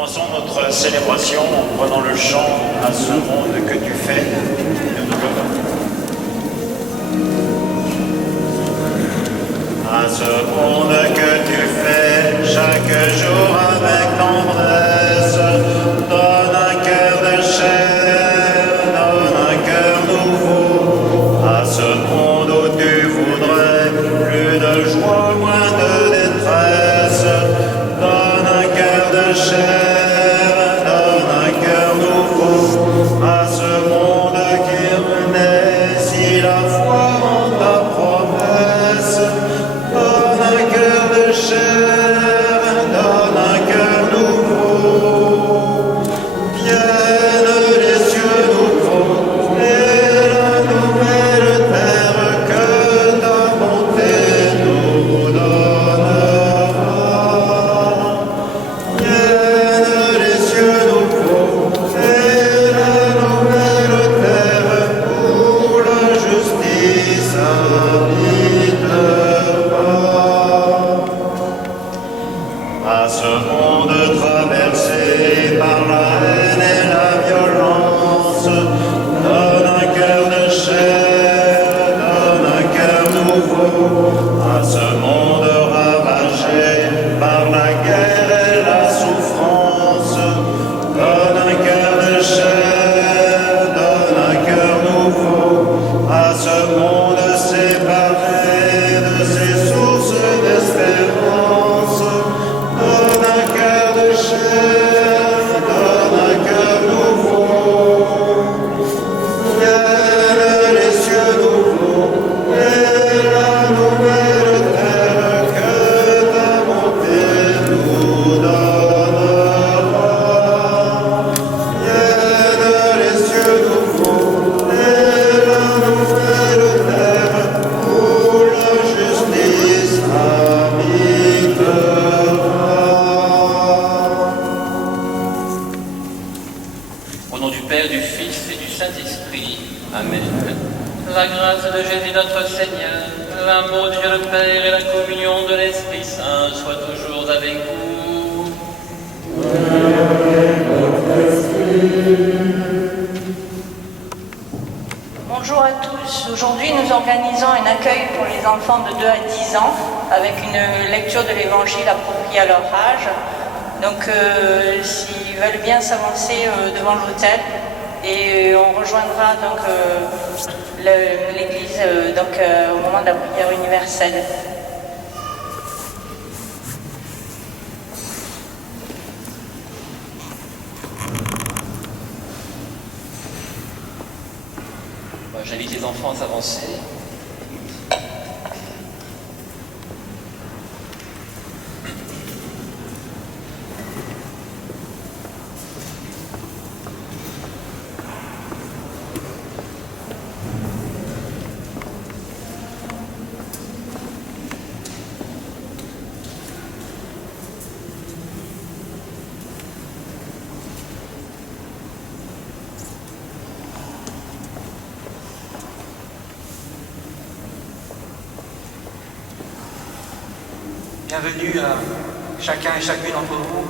Commençons notre célébration en prenant le chant à ce monde que tu fais. À ce monde que tu fais chaque jour avec tendresse, donne un cœur de chair, donne un cœur nouveau. À ce monde où tu voudrais plus de joie, moins de détresse, donne un cœur de chair, donne un cœur nouveau. À ce monde qui renaît, si la foi en ta promesse, donne un cœur de chair, donne un cœur nouveau. Viennent les cieux nouveaux et la nouvelle terre que ta bonté nous donnera. Viennent les cieux nouveaux et la nouvelle terre où la justice habitera. À ce monde traversé par la haine et la violence, donne un cœur de chair, donne un cœur nouveau. À ce monde ravagé par la guerre et la souffrance, donne un cœur de chair, donne un cœur nouveau. À ce monde séparé de ses sources d'espérance, donne un cœur de chair, donne un cœur nouveau. Viennent les cieux nouveaux et la nouvelle terre que ta bonté nous donnera. Viennent les cieux nouveaux et la nouvelle terre où la justice habitera. Au nom du Père, du Fils et du Saint-Esprit. Amen. La grâce de Jésus notre Seigneur, l'amour de Dieu le Père et la communion de l'Esprit Saint soient toujours avec vous. Bonjour à tous. Aujourd'hui, nous organisons un accueil pour les enfants de 2 à 10 ans avec une lecture de l'Évangile appropriée à leur âge. Donc, s'ils veulent bien s'avancer devant l'autel, et on rejoindra donc l'église au moment de la prière universelle. J'invite les enfants à s'avancer. Bienvenue à chacun et chacune d'entre vous.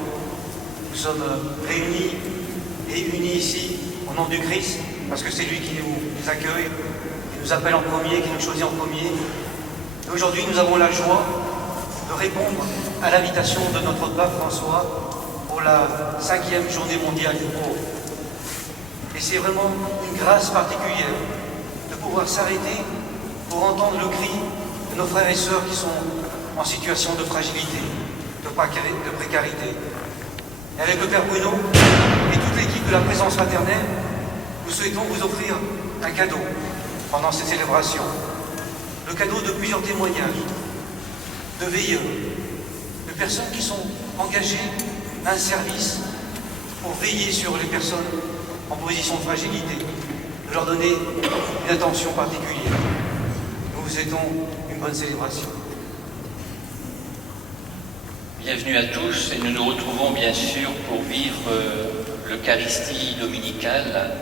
Nous sommes réunis et unis ici au nom du Christ, parce que c'est lui qui nous accueille, qui nous appelle en premier, qui nous choisit en premier. Et aujourd'hui, nous avons la joie de répondre à l'invitation de notre pape François pour la 5e journée mondiale du pauvre. Et c'est vraiment une grâce particulière de pouvoir s'arrêter pour entendre le cri de nos frères et sœurs qui sont en situation de fragilité, de précarité. Et avec le Père Bruno et toute l'équipe de la présence fraternelle, nous souhaitons vous offrir un cadeau pendant cette célébration. Le cadeau de plusieurs témoignages, de veilleurs, de personnes qui sont engagées dans un service pour veiller sur les personnes en position de fragilité, de leur donner une attention particulière. Nous vous souhaitons une bonne célébration. Bienvenue à tous et nous nous retrouvons bien sûr pour vivre l'Eucharistie dominicale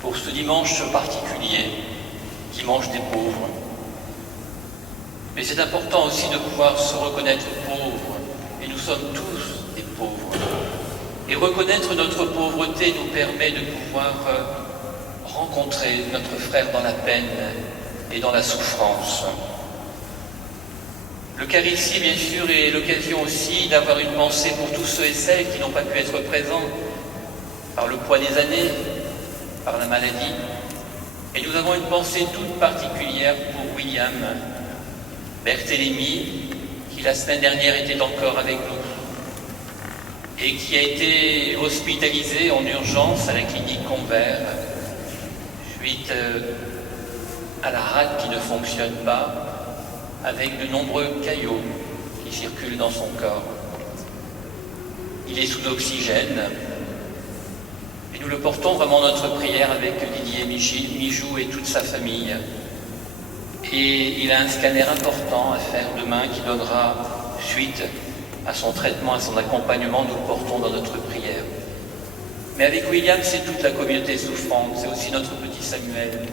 pour ce dimanche particulier, dimanche des pauvres. Mais c'est important aussi de pouvoir se reconnaître pauvres, et nous sommes tous des pauvres. Et reconnaître notre pauvreté nous permet de pouvoir rencontrer notre frère dans la peine et dans la souffrance. L'Eucharistie, bien sûr, est l'occasion aussi d'avoir une pensée pour tous ceux et celles qui n'ont pas pu être présents par le poids des années, par la maladie. Et nous avons une pensée toute particulière pour William Berthélémy, qui la semaine dernière était encore avec nous et qui a été hospitalisé en urgence à la clinique Convert suite à la rate qui ne fonctionne pas, avec de nombreux caillots qui circulent dans son corps. Il est sous oxygène et nous le portons vraiment dans notre prière avec Didier Mijoux et toute sa famille. Et il a un scanner important à faire demain qui donnera suite à son traitement, à son accompagnement. Nous le portons dans notre prière. Mais avec William, c'est toute la communauté souffrante, c'est aussi notre petit Samuel,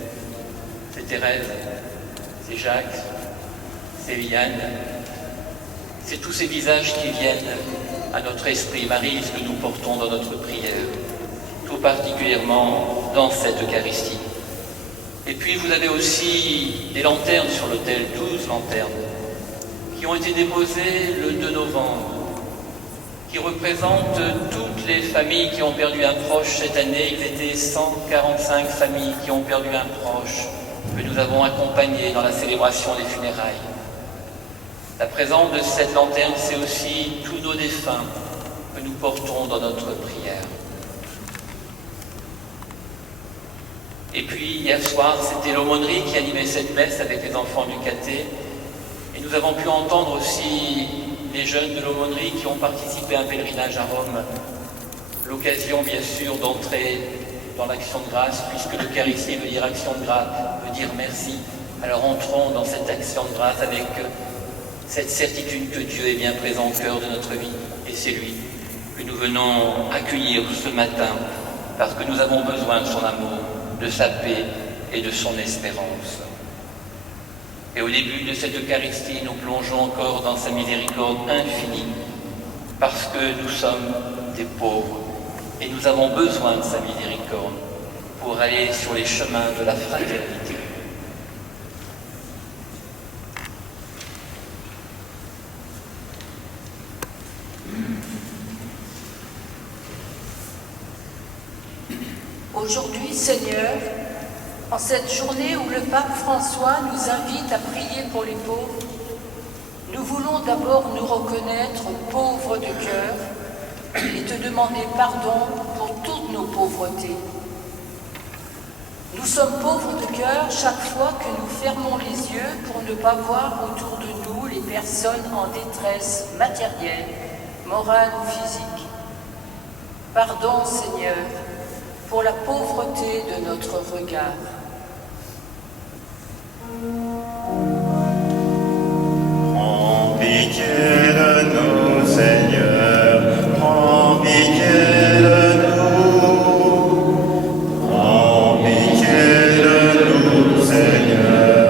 c'est Thérèse, c'est Jacques, c'est Liane, c'est tous ces visages qui viennent à notre esprit. Marie, ce que nous portons dans notre prière, tout particulièrement dans cette Eucharistie. Et puis vous avez aussi des lanternes sur l'autel, 12 lanternes, qui ont été déposées le 2 novembre, qui représentent toutes les familles qui ont perdu un proche cette année. Ils étaient 145 familles qui ont perdu un proche, que nous avons accompagnées dans la célébration des funérailles. La présence de cette lanterne, c'est aussi tous nos défunts que nous portons dans notre prière. Et puis, hier soir, c'était l'aumônerie qui animait cette messe avec les enfants du caté. Et nous avons pu entendre aussi les jeunes de l'aumônerie qui ont participé à un pèlerinage à Rome. L'occasion, bien sûr, d'entrer dans l'action de grâce, puisque l'Eucharistie veut dire action de grâce, veut dire merci. Alors entrons dans cette action de grâce avec cette certitude que Dieu est bien présent au cœur de notre vie. Et c'est lui que nous venons accueillir ce matin, parce que nous avons besoin de son amour, de sa paix et de son espérance. Et au début de cette Eucharistie, nous plongeons encore dans sa miséricorde infinie, parce que nous sommes des pauvres et nous avons besoin de sa miséricorde pour aller sur les chemins de la fraternité. Aujourd'hui, Seigneur, en cette journée où le pape François nous invite à prier pour les pauvres, nous voulons d'abord nous reconnaître pauvres de cœur et te demander pardon pour toutes nos pauvretés. Nous sommes pauvres de cœur chaque fois que nous fermons les yeux pour ne pas voir autour de nous les personnes en détresse matérielle, morale ou physique. Pardon, Seigneur, pour la pauvreté de notre regard. Prends pitié de nous, Seigneur, prends pitié de nous. Prends pitié de nous, Seigneur,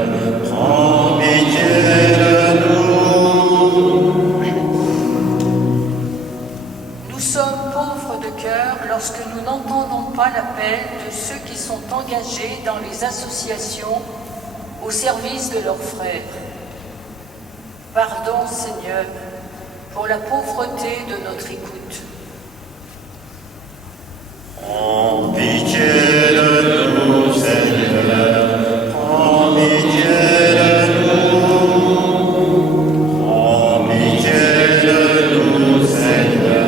prends pitié de nous. Nous sommes pauvres de cœur lorsque nous n'entendons pas l'appel de ceux qui sont engagés dans les associations au service de leurs frères. Pardon, Seigneur, pour la pauvreté de notre écoute. Prends pitié de nous, Seigneur, prends pitié de nous. Prends pitié de nous, Seigneur,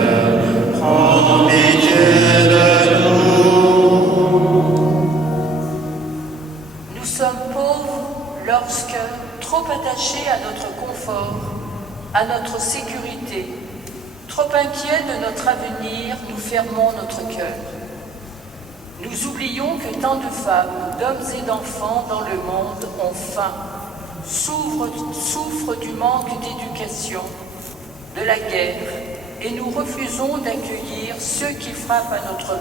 prends pitié de nous. Nous sommes pauvres lorsque, trop attachés à notre confort, à notre sécurité, trop inquiets de notre avenir, nous fermons notre cœur. Nous oublions que tant de femmes, d'hommes et d'enfants dans le monde ont faim, souffrent du manque d'éducation, de la guerre, et nous refusons d'accueillir ceux qui frappent à notre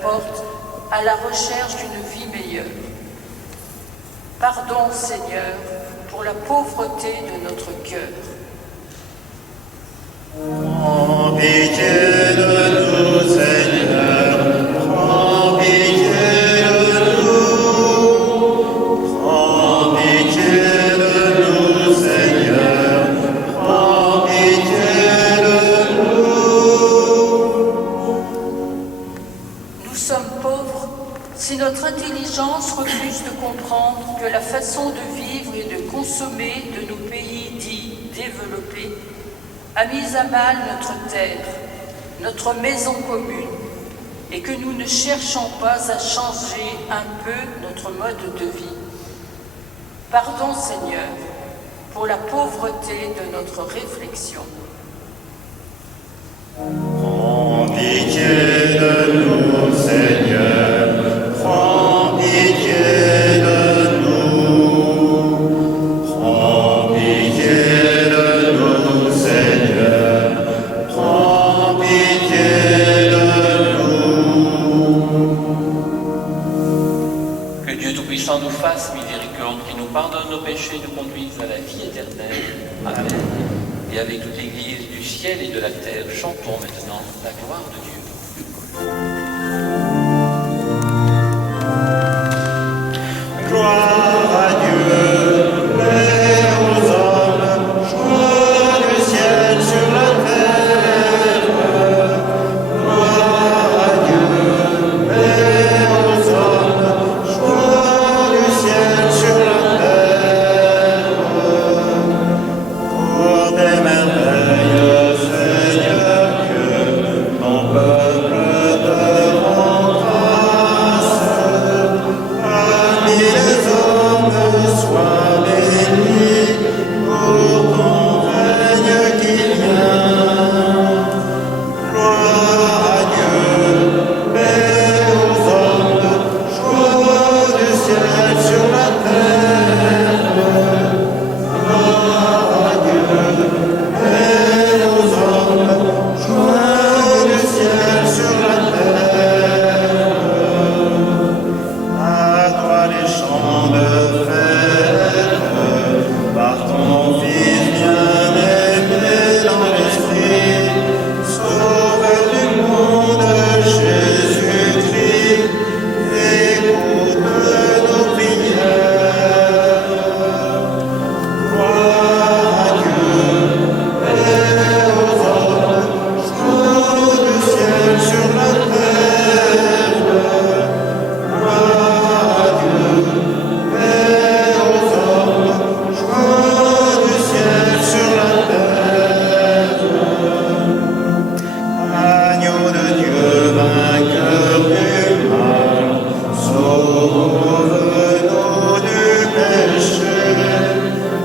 porte à la recherche d'une vie meilleure. Pardon, Seigneur, pour la pauvreté de notre cœur. Prends pitié de nous, Seigneur. notre intelligence refuse de comprendre que la façon de vivre et de consommer de nos pays dits développés a mis à mal notre terre, notre maison commune, et que nous ne cherchons pas à changer un peu notre mode de vie. Pardon, Seigneur, pour la pauvreté de notre réflexion. Prends pitié de nous, Seigneur, prends pitié de nous. Prends pitié de nous, Seigneur, prends pitié de nous. Que Dieu Tout-Puissant nous fasse miséricorde, qu'il nous pardonne nos péchés et nous conduise à la vie éternelle. Amen. Et avec toute l'Église du ciel et de la terre, chantons maintenant la gloire de Dieu. Gloire à Dieu, paix aux hommes, joie du ciel sur la terre. Gloire à Dieu, paix aux hommes, joie du ciel sur la terre. Pour des merveilles, Seigneur Dieu, ton peuple te rend grâce. Parmi les hommes, sois béni pour ton règne qui vient. Gloire à Dieu, paix aux hommes, joie du ciel sur la terre. Gloire à Dieu, paix aux hommes, joie du ciel sur la terre. À toi les chants de fête, par ton Fils bien-aimé dans l'esprit, Sauveur du monde, Jésus-Christ, écoute nos prières. Gloire à Dieu, paix aux hommes, joie du ciel sur la terre. Gloire à Dieu, paix aux hommes, joie du ciel sur la terre. Agneau de Dieu, vainqueur du mal, sauve-nous du péché.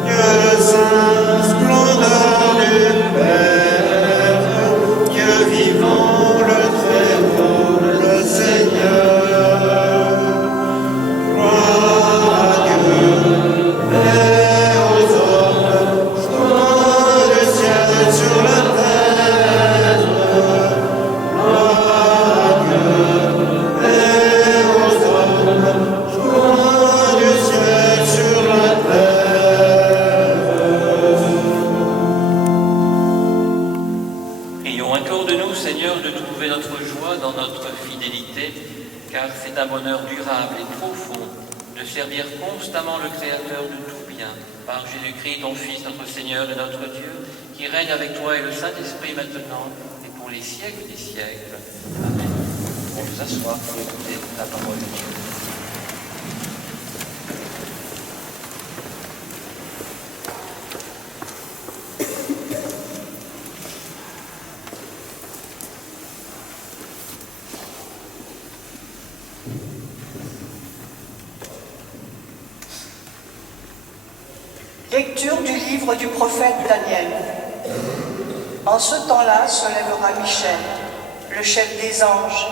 Dieu saint, splendeur du Père, Dieu vivant, le Très-Haut, le Seigneur. Gloire à Dieu, paix aux hommes, joie du ciel sur la terre. Gloire à Dieu, paix aux hommes, joie du ciel sur la terre. Prions, accorde-nous, Seigneur, de trouver notre joie dans notre fidélité, car c'est un bonheur durable et profond de servir constamment le Créateur de tout bien, par Jésus-Christ, ton Fils, notre Seigneur et notre Dieu, qui règne avec toi et le Saint-Esprit maintenant et pour les siècles des siècles. Amen. On vous assoit pour écouter la parole de Dieu. Lecture du livre du prophète Daniel. En ce temps-là se lèvera Michel, le chef des anges,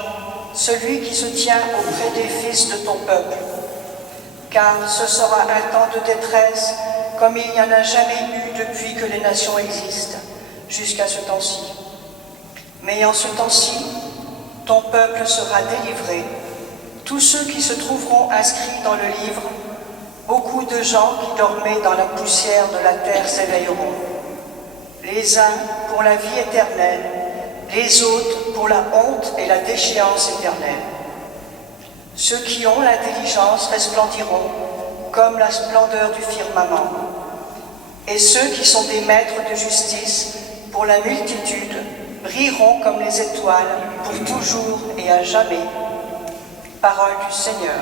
celui qui se tient auprès des fils de ton peuple. Car ce sera un temps de détresse comme il n'y en a jamais eu depuis que les nations existent, jusqu'à ce temps-ci. Mais en ce temps-ci, ton peuple sera délivré, tous ceux qui se trouveront inscrits dans le livre. Beaucoup de gens qui dormaient dans la poussière de la terre s'éveilleront. Les uns pour la vie éternelle, les autres pour la honte et la déchéance éternelle. Ceux qui ont l'intelligence resplendiront comme la splendeur du firmament. Et ceux qui sont des maîtres de justice pour la multitude brilleront comme les étoiles pour toujours et à jamais. Parole du Seigneur.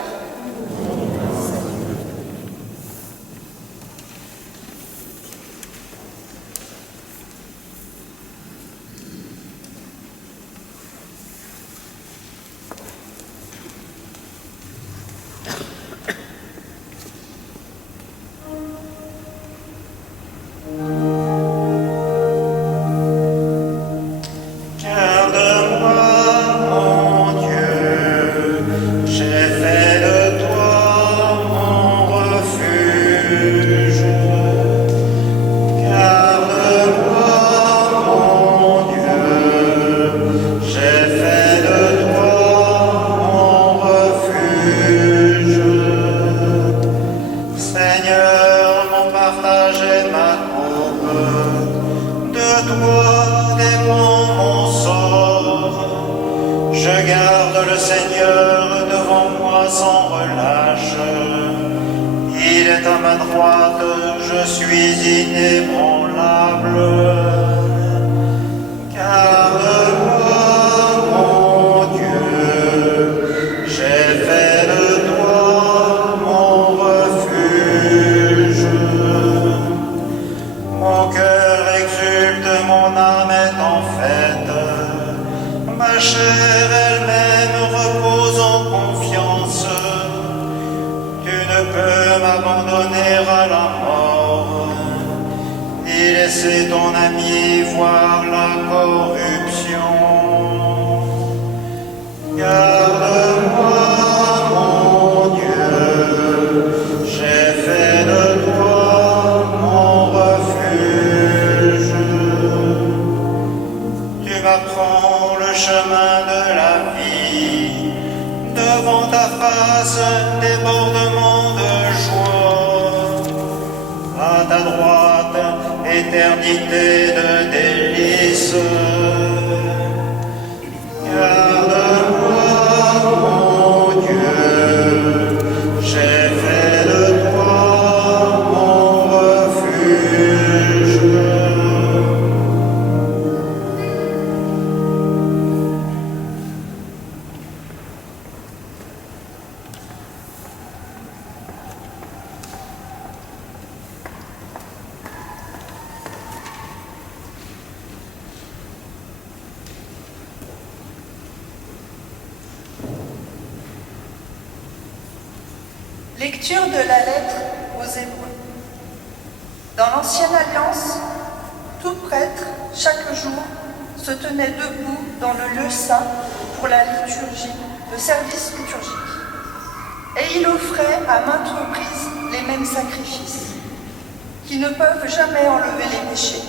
Lecture de la lettre aux Hébreux. Dans l'Ancienne Alliance, tout prêtre, chaque jour, se tenait debout dans le lieu saint pour la liturgie, le service liturgique. Et il offrait à maintes reprises les mêmes sacrifices, qui ne peuvent jamais enlever les péchés.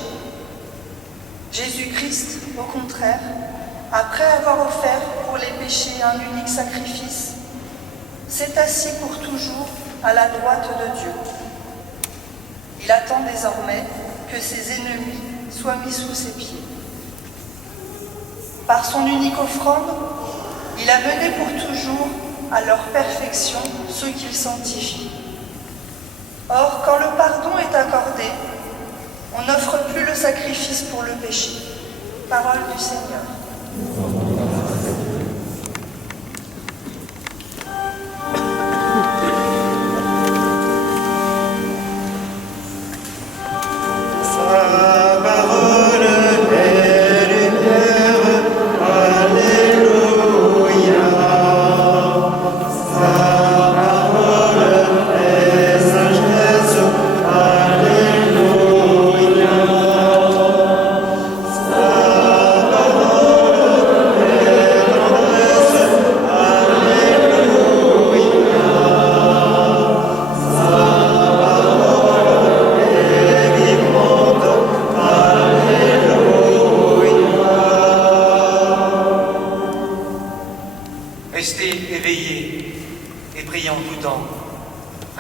Jésus-Christ, au contraire, après avoir offert pour les péchés un unique sacrifice, s'est assis pour toujours à la droite de Dieu. Il attend désormais que ses ennemis soient mis sous ses pieds. Par son unique offrande, il a mené pour toujours à leur perfection ceux qu'il sanctifie. Or, quand le pardon est accordé, on n'offre plus le sacrifice pour le péché. Parole du Seigneur.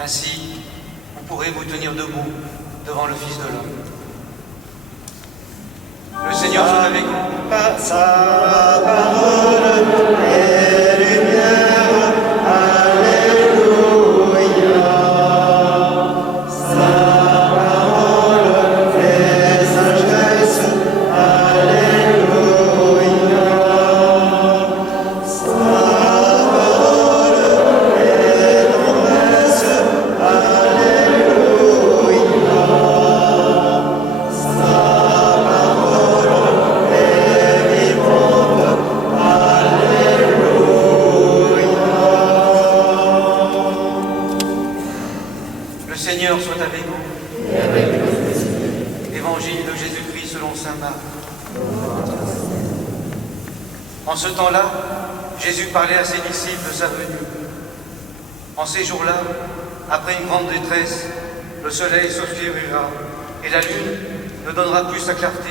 Ainsi, vous pourrez vous tenir debout devant le Fils de l'homme. Le Seigneur soit avec vous. Par sa parole et lumière, Alléluia. Sa parole et sagesse, Alléluia. Sa parole En ce temps-là, Jésus parlait à ses disciples de sa venue. En ces jours-là, après une grande détresse, le soleil s'obscurira et la lune ne donnera plus sa clarté.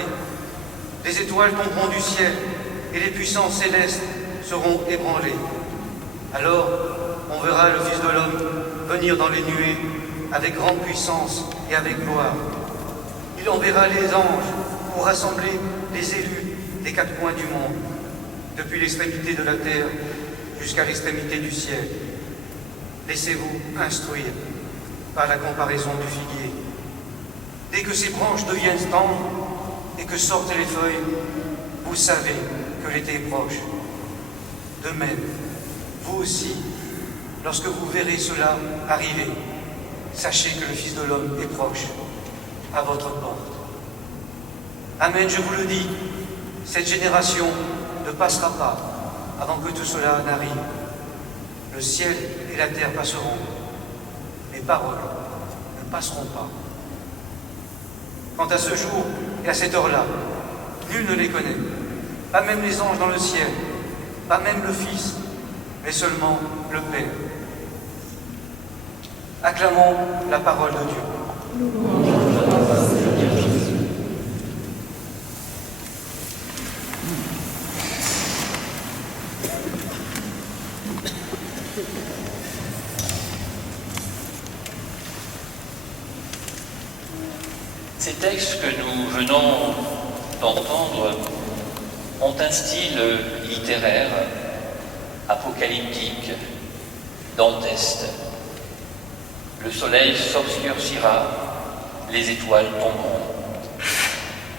Les étoiles tomberont du ciel et les puissances célestes seront ébranlées. Alors, on verra le Fils de l'homme venir dans les nuées avec grande puissance et avec gloire. Il enverra les anges pour rassembler les élus des quatre coins du monde, depuis l'extrémité de la terre jusqu'à l'extrémité du ciel. Laissez-vous instruire par la comparaison du figuier. Dès que ses branches deviennent tendres et que sortent les feuilles, vous savez que l'été est proche. De même, vous aussi, lorsque vous verrez cela arriver, sachez que le Fils de l'homme est proche, à votre porte. Amen, je vous le dis, cette génération ne passera pas avant que tout cela n'arrive. Le ciel et la terre passeront, mes paroles ne passeront pas. Quant à ce jour et à cette heure-là, nul ne les connaît, pas même les anges dans le ciel, pas même le Fils, mais seulement le Père. Acclamons la parole de Dieu. Ces textes que nous venons d'entendre ont un style littéraire, apocalyptique, dantesque. Le soleil s'obscurcira, les étoiles tomberont.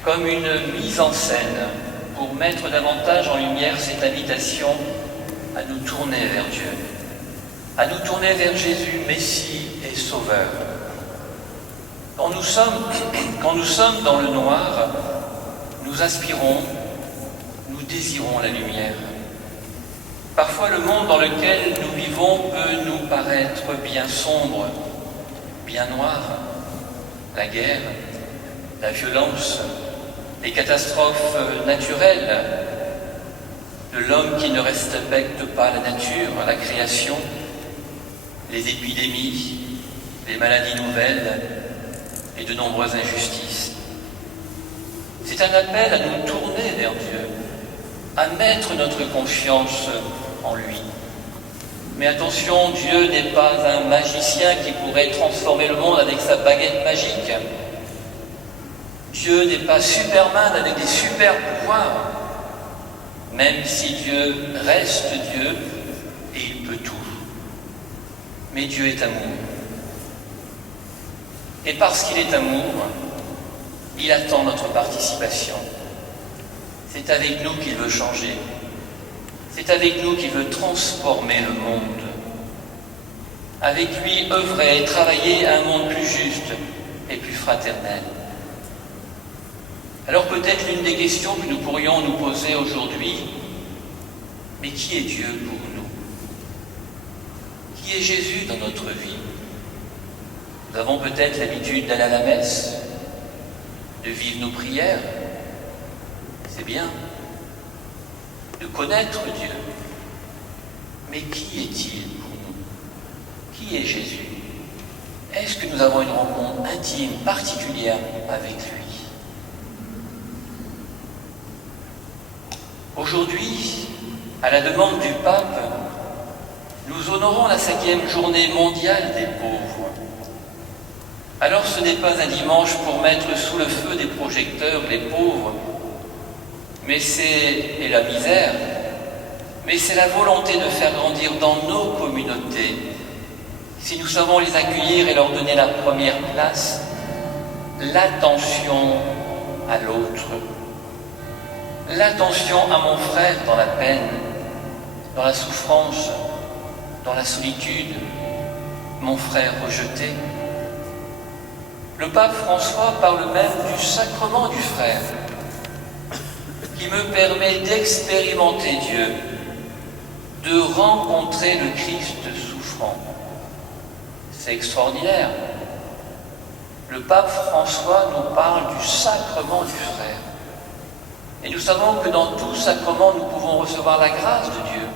Comme une mise en scène pour mettre davantage en lumière cette invitation à nous tourner vers Dieu, à nous tourner vers Jésus, Messie et Sauveur. Quand nous sommes dans le noir, nous aspirons, nous désirons la lumière. Parfois, le monde dans lequel nous vivons peut nous paraître bien sombre, bien noir. La guerre, la violence, les catastrophes naturelles, de l'homme qui ne respecte pas la nature, la création, les épidémies, les maladies nouvelles et de nombreuses injustices. C'est un appel à nous tourner vers Dieu, à mettre notre confiance en lui. Mais attention, Dieu n'est pas un magicien qui pourrait transformer le monde avec sa baguette magique. Dieu n'est pas Superman avec des super pouvoirs, même si Dieu reste Dieu et il peut tout. Mais Dieu est amour. Et parce qu'il est amour, il attend notre participation. C'est avec nous qu'il veut changer. C'est avec nous qu'il veut transformer le monde. Avec lui, œuvrer et travailler à un monde plus juste et plus fraternel. Alors peut-être l'une des questions que nous pourrions nous poser aujourd'hui, mais qui est Dieu pour nous? Qui est Jésus dans notre vie? Nous avons peut-être l'habitude d'aller à la messe, de vivre nos prières. C'est bien. De connaître Dieu. Mais qui est-il pour nous? Qui est Jésus? Est-ce que nous avons une rencontre intime, particulière avec lui? Aujourd'hui, à la demande du pape, nous honorons la 5e journée mondiale des pauvres. Alors ce n'est pas un dimanche pour mettre sous le feu des projecteurs les pauvres, et la misère, mais c'est la volonté de faire grandir dans nos communautés, si nous savons les accueillir et leur donner la première place, l'attention à l'autre, l'attention à mon frère dans la peine, dans la souffrance, dans la solitude, mon frère rejeté. Le pape François parle même du sacrement du frère, qui me permet d'expérimenter Dieu, de rencontrer le Christ souffrant. C'est extraordinaire. Le pape François nous parle du sacrement du frère. Et nous savons que dans tout sacrement, nous pouvons recevoir la grâce de Dieu,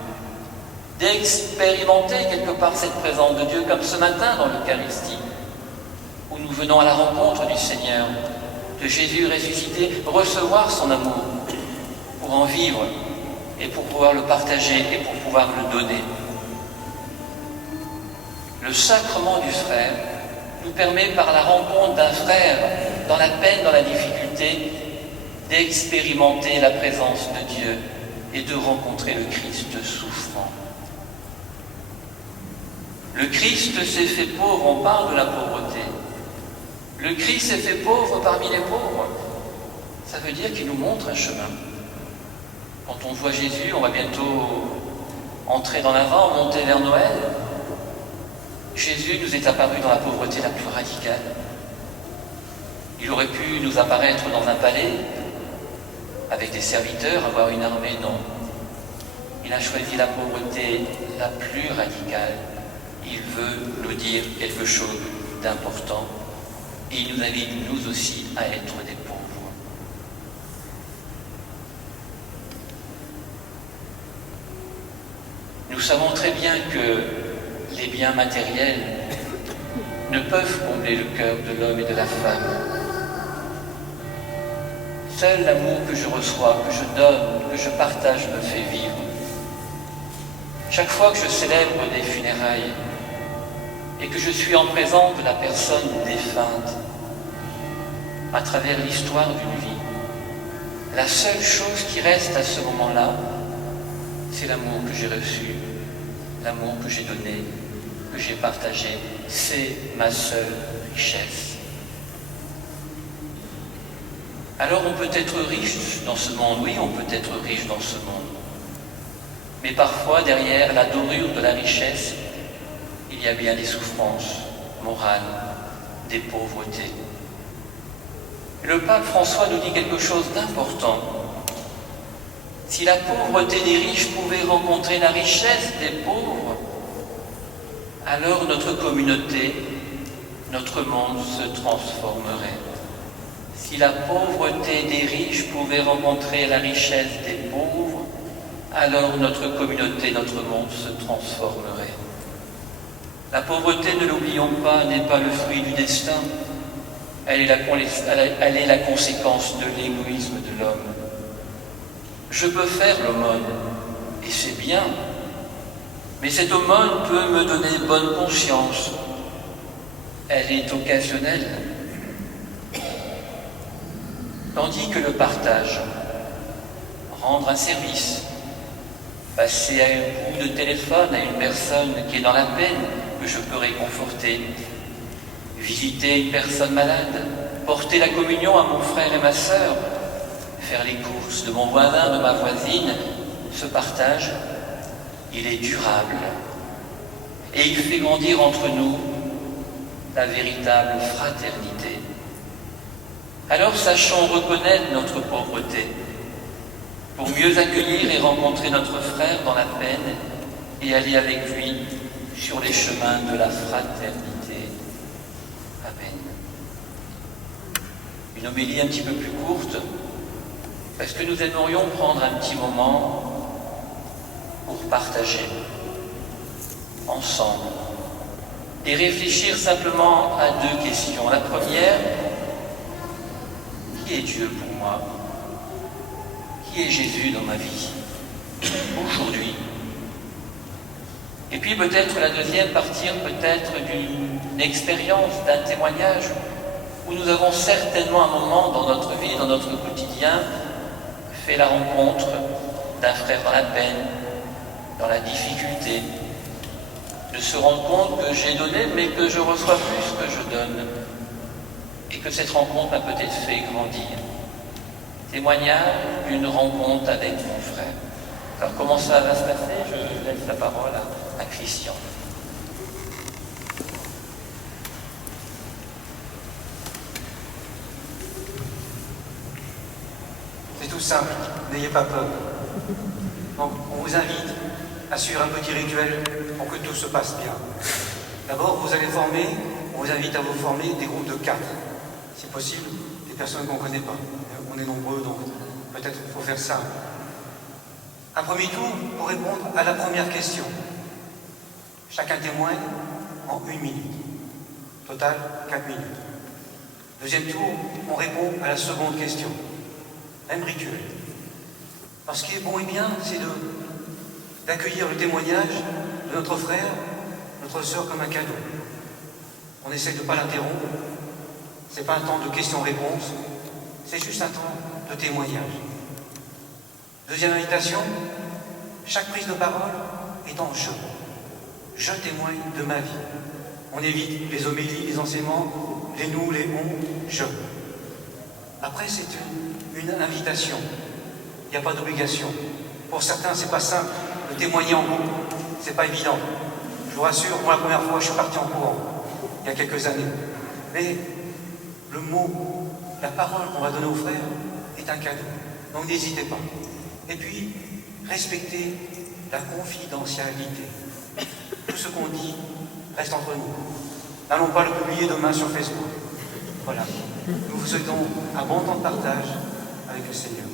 d'expérimenter quelque part cette présence de Dieu, comme ce matin dans l'Eucharistie, où nous venons à la rencontre du Seigneur, de Jésus ressuscité, recevoir son amour, pour en vivre et pour pouvoir le partager et pour pouvoir le donner. Le sacrement du frère nous permet, par la rencontre d'un frère dans la peine, dans la difficulté, d'expérimenter la présence de Dieu et de rencontrer le Christ souffrant. Le Christ s'est fait pauvre, on parle de la pauvreté. Le Christ s'est fait pauvre parmi les pauvres. Ça veut dire qu'il nous montre un chemin. Quand on voit Jésus, on va bientôt entrer dans l'Avent, monter vers Noël. Jésus nous est apparu dans la pauvreté la plus radicale. Il aurait pu nous apparaître dans un palais, avec des serviteurs, avoir une armée, non. Il a choisi la pauvreté la plus radicale. Il veut nous dire quelque chose d'important. Et il nous invite, nous aussi, à être des pauvres. Nous savons très bien que les biens matériels ne peuvent combler le cœur de l'homme et de la femme. Seul l'amour que je reçois, que je donne, que je partage me fait vivre. Chaque fois que je célèbre des funérailles et que je suis en présence de la personne défunte, à travers l'histoire d'une vie, la seule chose qui reste à ce moment-là, c'est l'amour que j'ai reçu, l'amour que j'ai donné, que j'ai partagé. C'est ma seule richesse. Alors on peut être riche dans ce monde, oui, on peut être riche dans ce monde. Mais parfois, derrière la dorure de la richesse, il y a bien des souffrances morales, des pauvretés. Le pape François nous dit quelque chose d'important. Si la pauvreté des riches pouvait rencontrer la richesse des pauvres, alors notre communauté, notre monde se transformerait. Si la pauvreté des riches pouvait rencontrer la richesse des pauvres, alors notre communauté, notre monde se transformerait. La pauvreté, ne l'oublions pas, n'est pas le fruit du destin. Elle est la conséquence de l'égoïsme de l'homme. Je peux faire l'aumône, et c'est bien, mais cette aumône peut me donner bonne conscience. Elle est occasionnelle. Tandis que le partage, rendre un service, passer à un coup de téléphone à une personne qui est dans la peine, que je peux réconforter, visiter une personne malade, porter la communion à mon frère et ma sœur, faire les courses de mon voisin, de ma voisine, ce partage, il est durable. Et il fait grandir entre nous la véritable fraternité. Alors sachons reconnaître notre pauvreté pour mieux accueillir et rencontrer notre frère dans la peine et aller avec lui sur les chemins de la fraternité. Amen. Une homélie un petit peu plus courte, parce que nous aimerions prendre un petit moment pour partager ensemble et réfléchir simplement à deux questions. La première, qui est Dieu pour moi? Qui est Jésus dans ma vie aujourd'hui? Et puis peut-être la deuxième, partir peut-être d'une expérience, d'un témoignage où nous avons certainement un moment dans notre vie, dans notre quotidien, fait la rencontre d'un frère dans la peine, dans la difficulté, de se rendre compte que j'ai donné, mais que je reçois plus que je donne, et que cette rencontre m'a peut-être fait grandir. Témoignage d'une rencontre avec mon frère. Alors comment ça va se passer? Je laisse la parole à Christian. C'est tout simple, n'ayez pas peur. Donc, on vous invite à suivre un petit rituel pour que tout se passe bien. D'abord, on vous invite à vous former des groupes de 4, si possible, des personnes qu'on ne connaît pas. On est nombreux, donc peut-être qu'il faut faire simple. Un premier tour pour répondre à la première question. Chacun témoigne en 1 minute. Total, 4 minutes. Deuxième tour, on répond à la seconde question. Même rituel. Parce ce qui est bon et bien, c'est d'accueillir le témoignage de notre frère, notre sœur comme un cadeau. On essaie de ne pas l'interrompre. Ce n'est pas un temps de questions-réponses, c'est juste un temps de témoignage. Deuxième invitation, chaque prise de parole est en jeu. Je témoigne de ma vie. On évite les homélies, les enseignements, les nous, les on, je. Après, c'est une invitation. Il n'y a pas d'obligation. Pour certains, c'est pas simple de témoigner en groupe. C'est pas évident. Je vous rassure, moi, la première fois, je suis parti en courant, il y a quelques années. Mais le mot, la parole qu'on va donner aux frères est un cadeau. Donc n'hésitez pas. Et puis, respectez la confidentialité. Tout ce qu'on dit reste entre nous. N'allons pas le publier demain sur Facebook. Voilà. Nous vous souhaitons un bon temps de partage avec le Seigneur.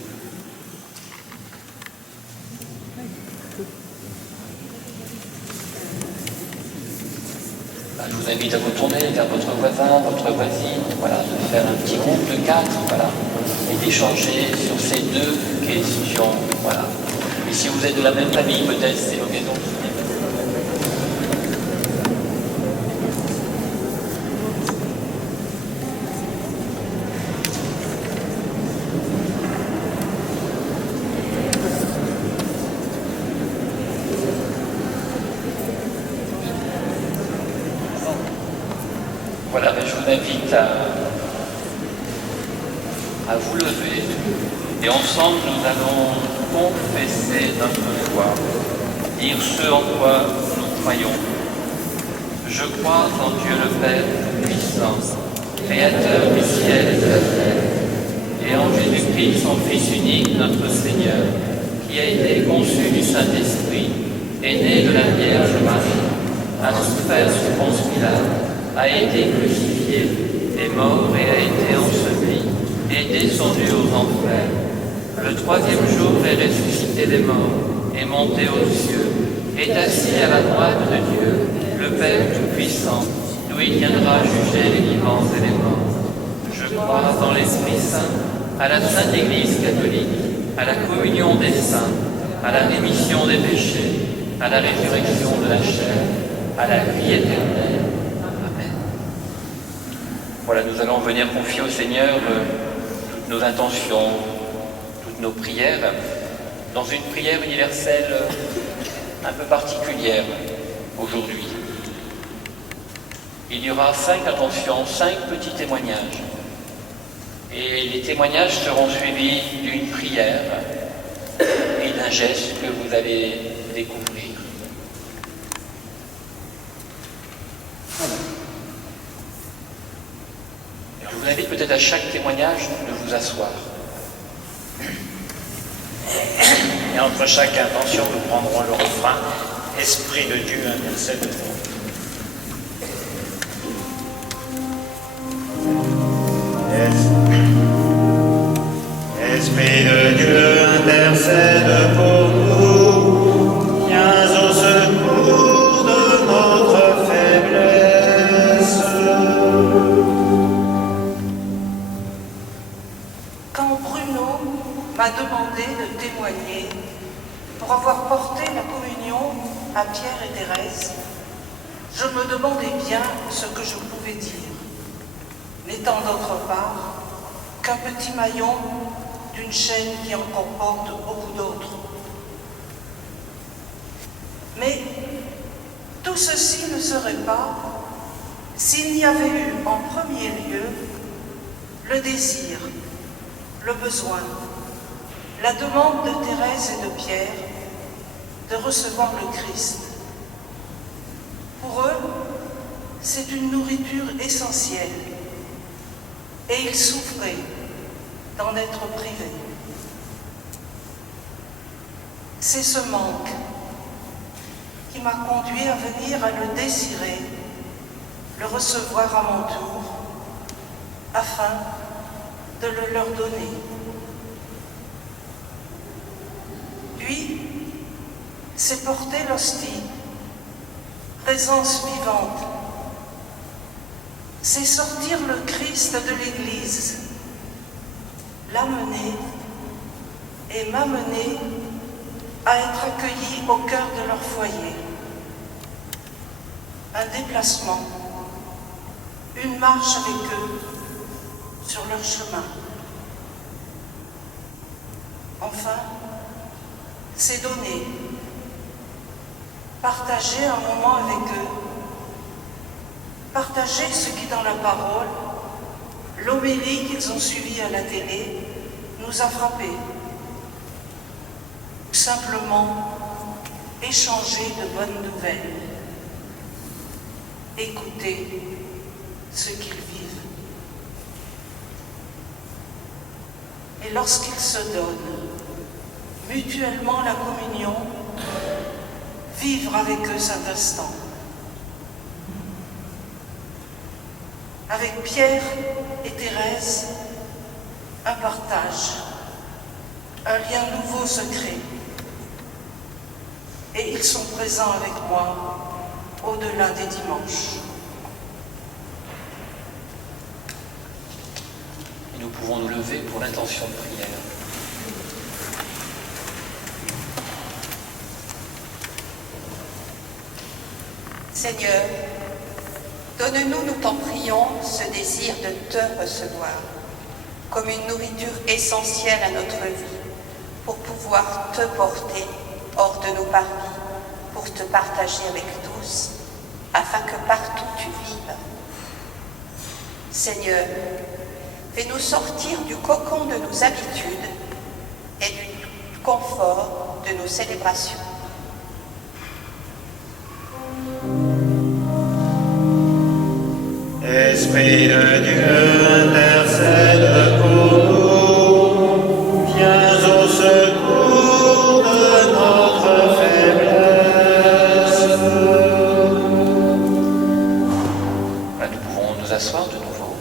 Je vous invite à vous tourner vers votre voisin, votre voisine, voilà, de faire un petit groupe de 4, voilà, et d'échanger sur ces 2 questions, voilà. Et si vous êtes de la même famille, peut-être c'est l'occasion de se débattre. Voilà, je vous invite à vous lever et ensemble nous allons confesser notre foi, dire ce en quoi nous croyons. Je crois en Dieu le Père puissant, Créateur du ciel et de la terre, et en Jésus-Christ, son Fils unique, notre Seigneur, qui a été conçu du Saint-Esprit, est né de la Vierge Marie, a souffert sous Ponce Pilate, a été crucifié, est mort et a été enseveli, est descendu aux enfers. Le 3e jour est ressuscité des morts, est monté aux cieux, est assis à la droite de Dieu, le Père Tout-Puissant, d'où il viendra juger les vivants et les morts. Je crois dans l'Esprit Saint, à la Sainte Église catholique, à la communion des saints, à la rémission des péchés, à la résurrection de la chair, à la vie éternelle. Voilà, nous allons venir confier au Seigneur toutes nos intentions, toutes nos prières, dans une prière universelle un peu particulière aujourd'hui. Il y aura 5 intentions, 5 petits témoignages. Et les témoignages seront suivis d'une prière et d'un geste que vous allez découvrir. Je vous invite peut-être à chaque témoignage de vous asseoir. Et entre chaque intention, nous prendrons le refrain « Esprit de Dieu, intercède pour nous ». Esprit de Dieu, intercède pour nous, viens au secours de notre faiblesse. Quand Bruno m'a demandé de témoigner pour avoir porté la communion à Pierre et Thérèse, je me demandais bien ce que je pouvais dire, n'étant d'autre part qu'un petit maillon d'une chaîne qui en comporte beaucoup d'autres. Mais tout ceci ne serait pas s'il n'y avait eu en premier lieu le désir, le besoin, la demande de Thérèse et de Pierre de recevoir le Christ. Pour eux, c'est une nourriture essentielle et ils souffraient d'en être privés. C'est ce manque qui m'a conduit à venir à le désirer, le recevoir à mon tour, afin de le leur donner. c'est porter l'hostie, présence vivante. C'est sortir le Christ de l'Église, l'amener et m'amener à être accueilli au cœur de leur foyer. Un déplacement, une marche avec eux sur leur chemin. Enfin, c'est donner, partager un moment avec eux, partager ce qui dans la parole, l'homélie qu'ils ont suivie à la télé, nous a frappés. Ou simplement échanger de bonnes nouvelles, écouter ce qu'ils vivent. Et lorsqu'ils se donnent mutuellement la communion, vivre avec eux cet instant. Avec Pierre et Thérèse, un partage, un lien nouveau se crée. Et ils sont présents avec moi au-delà des dimanches. Nous pouvons nous lever pour l'intention de prière. Seigneur, donne-nous, nous t'en prions, ce désir de te recevoir comme une nourriture essentielle à notre vie pour pouvoir te porter hors de nos parvis, pour te partager avec tous, afin que partout tu vives. Seigneur, fais-nous sortir du cocon de nos habitudes et du confort de nos célébrations. Esprit de Dieu, intercède pour nous, viens au secours de notre faiblesse. Nous pouvons nous asseoir de nouveau.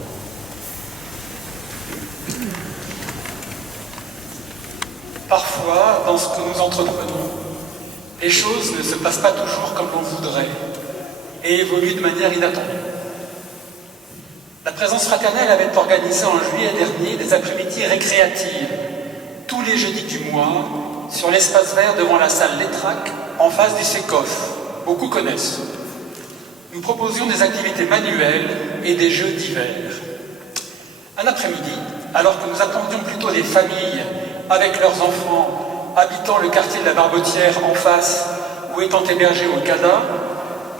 Parfois, dans ce que nous entreprenons, les choses ne se passent pas toujours comme l'on voudrait et évoluent de manière inattendue. La Présence fraternelle avait organisé en juillet dernier des après-midi récréatives, tous les jeudis du mois, sur l'espace vert devant la salle Létrac, en face du SECOF. Beaucoup connaissent. Nous proposions des activités manuelles et des jeux divers. Un après-midi, alors que nous attendions plutôt des familles avec leurs enfants habitant le quartier de la Barbotière en face ou étant hébergés au CADA,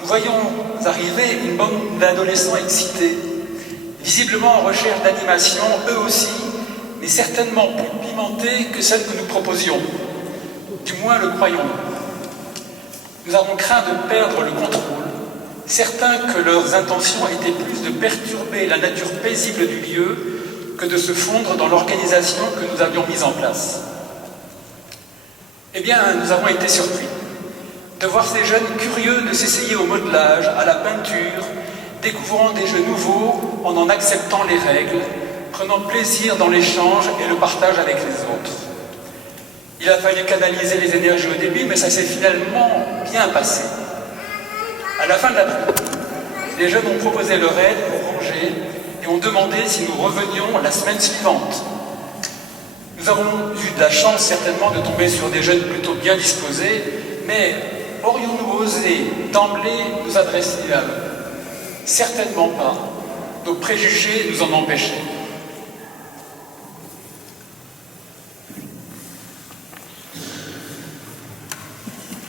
nous voyons arriver une bande d'adolescents excités, visiblement en recherche d'animation, eux aussi, mais certainement plus pimentées que celles que nous proposions. Du moins le croyons-nous. Nous avons craint de perdre le contrôle, certains que leurs intentions étaient plus de perturber la nature paisible du lieu que de se fondre dans l'organisation que nous avions mise en place. Eh bien, nous avons été surpris de voir ces jeunes curieux de s'essayer au modelage, à la peinture, découvrant des jeux nouveaux en acceptant les règles, prenant plaisir dans l'échange et le partage avec les autres. Il a fallu canaliser les énergies au début, mais ça s'est finalement bien passé. À la fin de l'après-midi, les jeunes ont proposé leur aide pour ranger et ont demandé si nous revenions la semaine suivante. Nous avons eu de la chance certainement de tomber sur des jeunes plutôt bien disposés, mais aurions-nous osé d'emblée nous adresser à eux? Certainement pas. Nos préjugés nous en empêchaient. Nous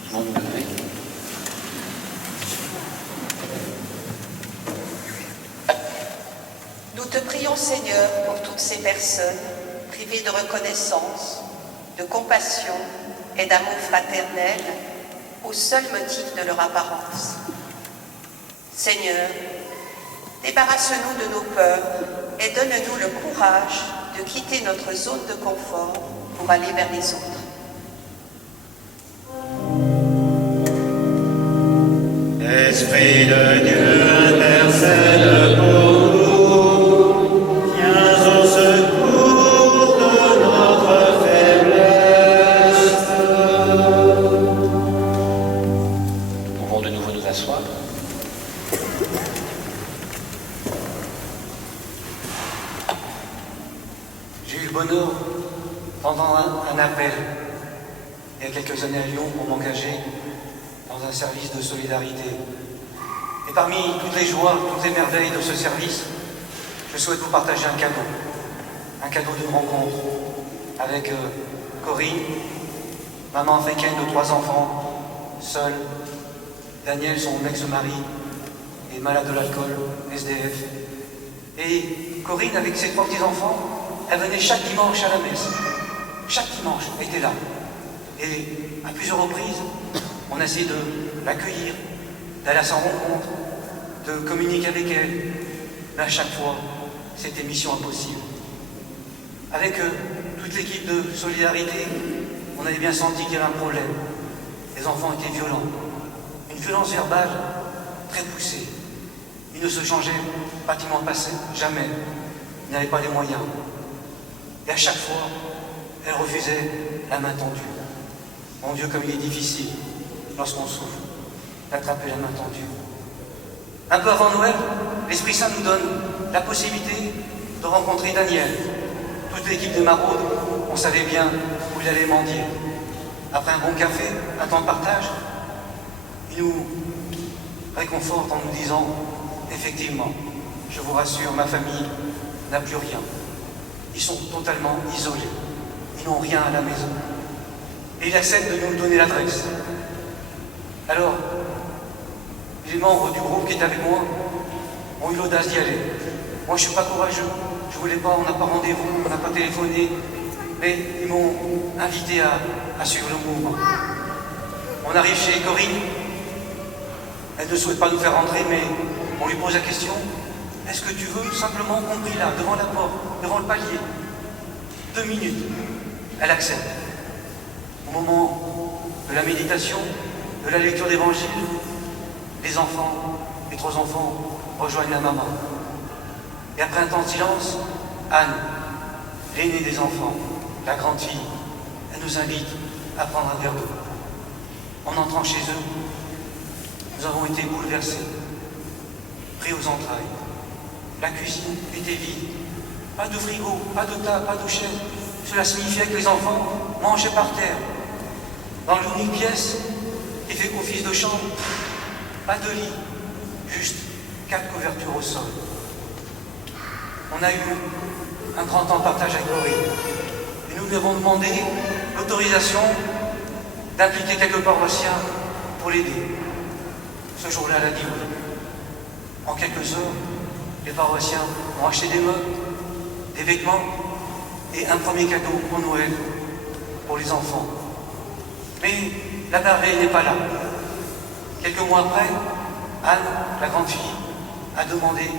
pouvons nous lever. Nous te prions, Seigneur, pour toutes ces personnes privées de reconnaissance, de compassion et d'amour fraternel au seul motif de leur apparence. Seigneur, débarrasse-nous de nos peurs et donne-nous le courage de quitter notre zone de confort pour aller vers les autres. Esprit de Dieu, intercède pour nous, viens au secours de notre faiblesse. pendant un appel il y a quelques années à Lyon pour m'engager dans un service de solidarité. Et parmi toutes les joies, toutes les merveilles de ce service, je souhaite vous partager un cadeau d'une rencontre avec Corinne, maman africaine de 3 enfants, seule. Daniel, son ex-mari, est malade de l'alcool, SDF. Et Corinne, avec ses 3 petits-enfants, elle venait chaque dimanche à la messe. Chaque dimanche, elle était là. Et à plusieurs reprises, on a essayé de l'accueillir, d'aller à sa rencontre, de communiquer avec elle. Mais à chaque fois, c'était mission impossible. Avec toute l'équipe de solidarité, on avait bien senti qu'il y avait un problème. Les enfants étaient violents. Une violence verbale très poussée. Ils ne se changeaient pratiquement pas, jamais. Ils n'avaient pas les moyens. Et à chaque fois, elle refusait la main tendue. Mon Dieu, comme il est difficile, lorsqu'on souffre, d'attraper la main tendue. Un peu avant Noël, l'Esprit Saint nous donne la possibilité de rencontrer Daniel. Toute l'équipe des maraudes, on savait bien où il allait mendier. Après un bon café, un temps de partage, il nous réconforte en nous disant « Effectivement, je vous rassure, ma famille n'a plus rien. Ils sont totalement isolés. Ils n'ont rien à la maison. » Et il accepte de nous donner l'adresse. Alors, les membres du groupe qui étaient avec moi ont eu l'audace d'y aller. Moi, je ne suis pas courageux. Je ne voulais pas, on n'a pas rendez-vous, on n'a pas téléphoné. Mais ils m'ont invité à suivre le mouvement. On arrive chez Corinne. Elle ne souhaite pas nous faire rentrer, mais on lui pose la question. Est-ce que tu veux simplement qu'on prie là, devant la porte, devant le palier? 2 minutes. Elle accepte. Au moment de la méditation, de la lecture d'évangile, les enfants, les 3 enfants, rejoignent la maman. Et après un temps de silence, Anne, l'aînée des enfants, la grande fille, elle nous invite à prendre un verre d'eau. En entrant chez eux, nous avons été bouleversés, pris aux entrailles. La cuisine était vide. Pas de frigo, pas de table, pas de chaise. Cela signifiait que les enfants mangeaient par terre. Dans l'unique pièce qui fait office de chambre, pas de lit, juste 4 couvertures au sol. On a eu un grand temps de partage avec Corinne. Et nous lui avons demandé l'autorisation d'impliquer quelques paroissiens pour l'aider. Ce jour-là, elle a dit oui. En quelques heures, les paroissiens ont acheté des meubles, des vêtements et un premier cadeau pour Noël pour les enfants. Mais la merveille n'est pas là. Quelques mois après, Anne, la grande fille, a demandé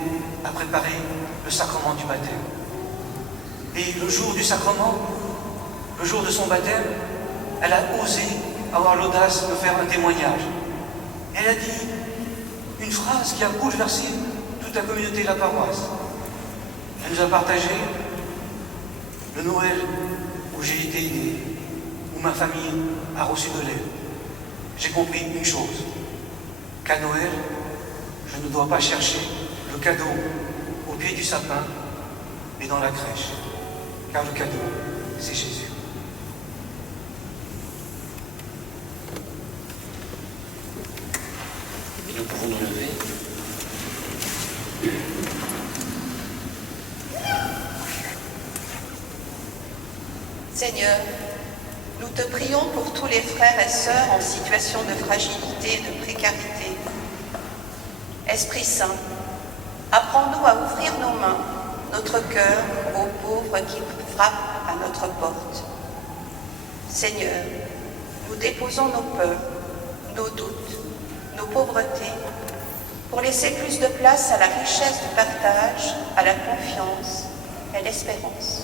à préparer le sacrement du baptême. Et le jour du sacrement, le jour de son baptême, elle a osé avoir l'audace de faire un témoignage. Elle a dit une phrase qui a bouleversé toute la communauté de la paroisse. Elle nous a partagé le Noël où j'ai été aidé, où ma famille a reçu de l'aide. J'ai compris une chose, qu'à Noël, je ne dois pas chercher le cadeau au pied du sapin, mais dans la crèche, car le cadeau, c'est Jésus. Et nous pouvons nous lever. Seigneur, nous te prions pour tous les frères et sœurs en situation de fragilité et de précarité. Esprit Saint, apprends-nous à ouvrir nos mains, notre cœur aux pauvres qui frappent à notre porte. Seigneur, nous déposons nos peurs, nos doutes, nos pauvretés, pour laisser plus de place à la richesse du partage, à la confiance et l'espérance.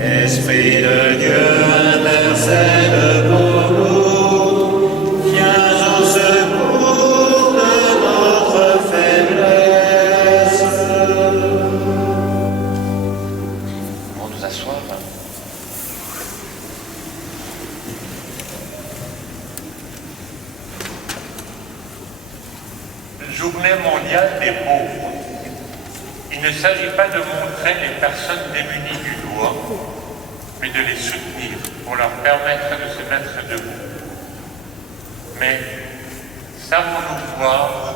Esprit de Dieu, intercède pour nous, viens au secours de notre faiblesse. On nous asseoir. Journée mondiale des pauvres. Il ne s'agit pas de montrer les personnes démunies du doigt, mais de les soutenir pour leur permettre de se mettre debout. Mais savons-nous voir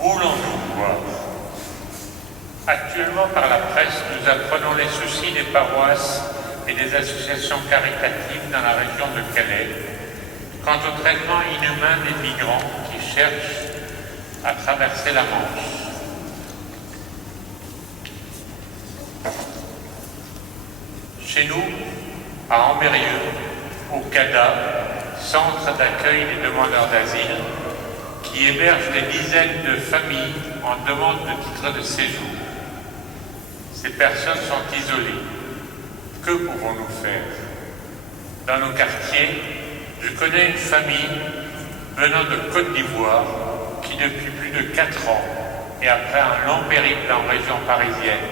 où l'on nous voit? Actuellement, par la presse, nous apprenons les soucis des paroisses et des associations caritatives dans la région de Calais quant au traitement inhumain des migrants qui cherchent à traverser la Manche. Chez nous, à Ambérieu, au CADA, centre d'accueil des demandeurs d'asile, qui héberge des dizaines de familles en demande de titre de séjour. Ces personnes sont isolées. Que pouvons-nous faire? Dans nos quartiers, je connais une famille venant de Côte d'Ivoire qui, depuis plus de 4 ans, et après un long périple en région parisienne,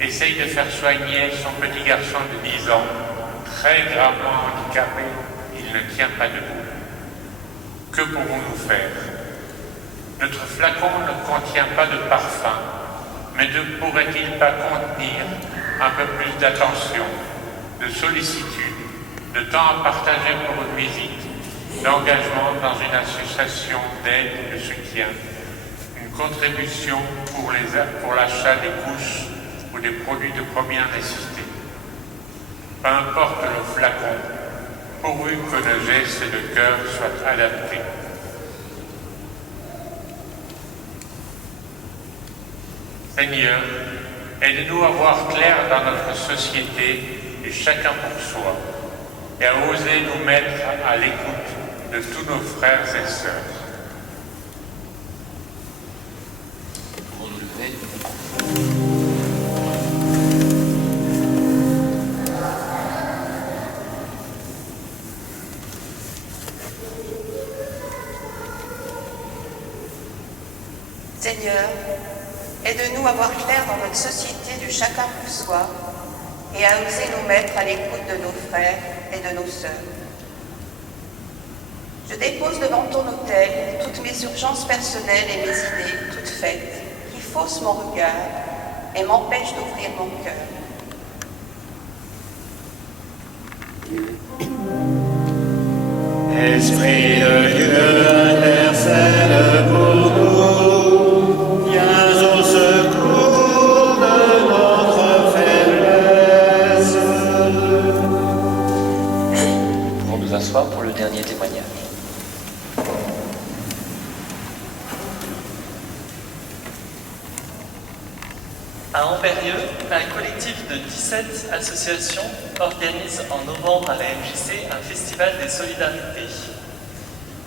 essaye de faire soigner son petit garçon de 10 ans, très gravement handicapé. Il ne tient pas debout. Que pouvons-nous faire? Notre flacon ne contient pas de parfum, mais ne pourrait-il pas contenir un peu plus d'attention, de sollicitude, de temps à partager pour une visite, d'engagement dans une association d'aide et de soutien, une contribution pour l'achat des couches ou des produits de première nécessité? Peu importe le flacon, pourvu que le geste et le cœur soient adaptés. Seigneur, aide-nous à voir clair dans notre société du chacun pour soi et à oser nous mettre à l'écoute de tous nos frères et sœurs. Pour nous lever. Seigneur, aide-nous à voir clair dans notre société du chacun pour soi et à oser nous mettre à l'écoute de nos frères et de nos sœurs. Je dépose devant ton autel toutes mes urgences personnelles et mes idées toutes faites qui faussent mon regard et m'empêchent d'ouvrir mon cœur. Esprit de Dieu, intercède pour nous, viens au secours de notre faiblesse. Nous pouvons nous asseoir pour le dernier témoignage. À Ambérieu, un collectif de 17 associations organise en novembre à la MJC un festival des solidarités.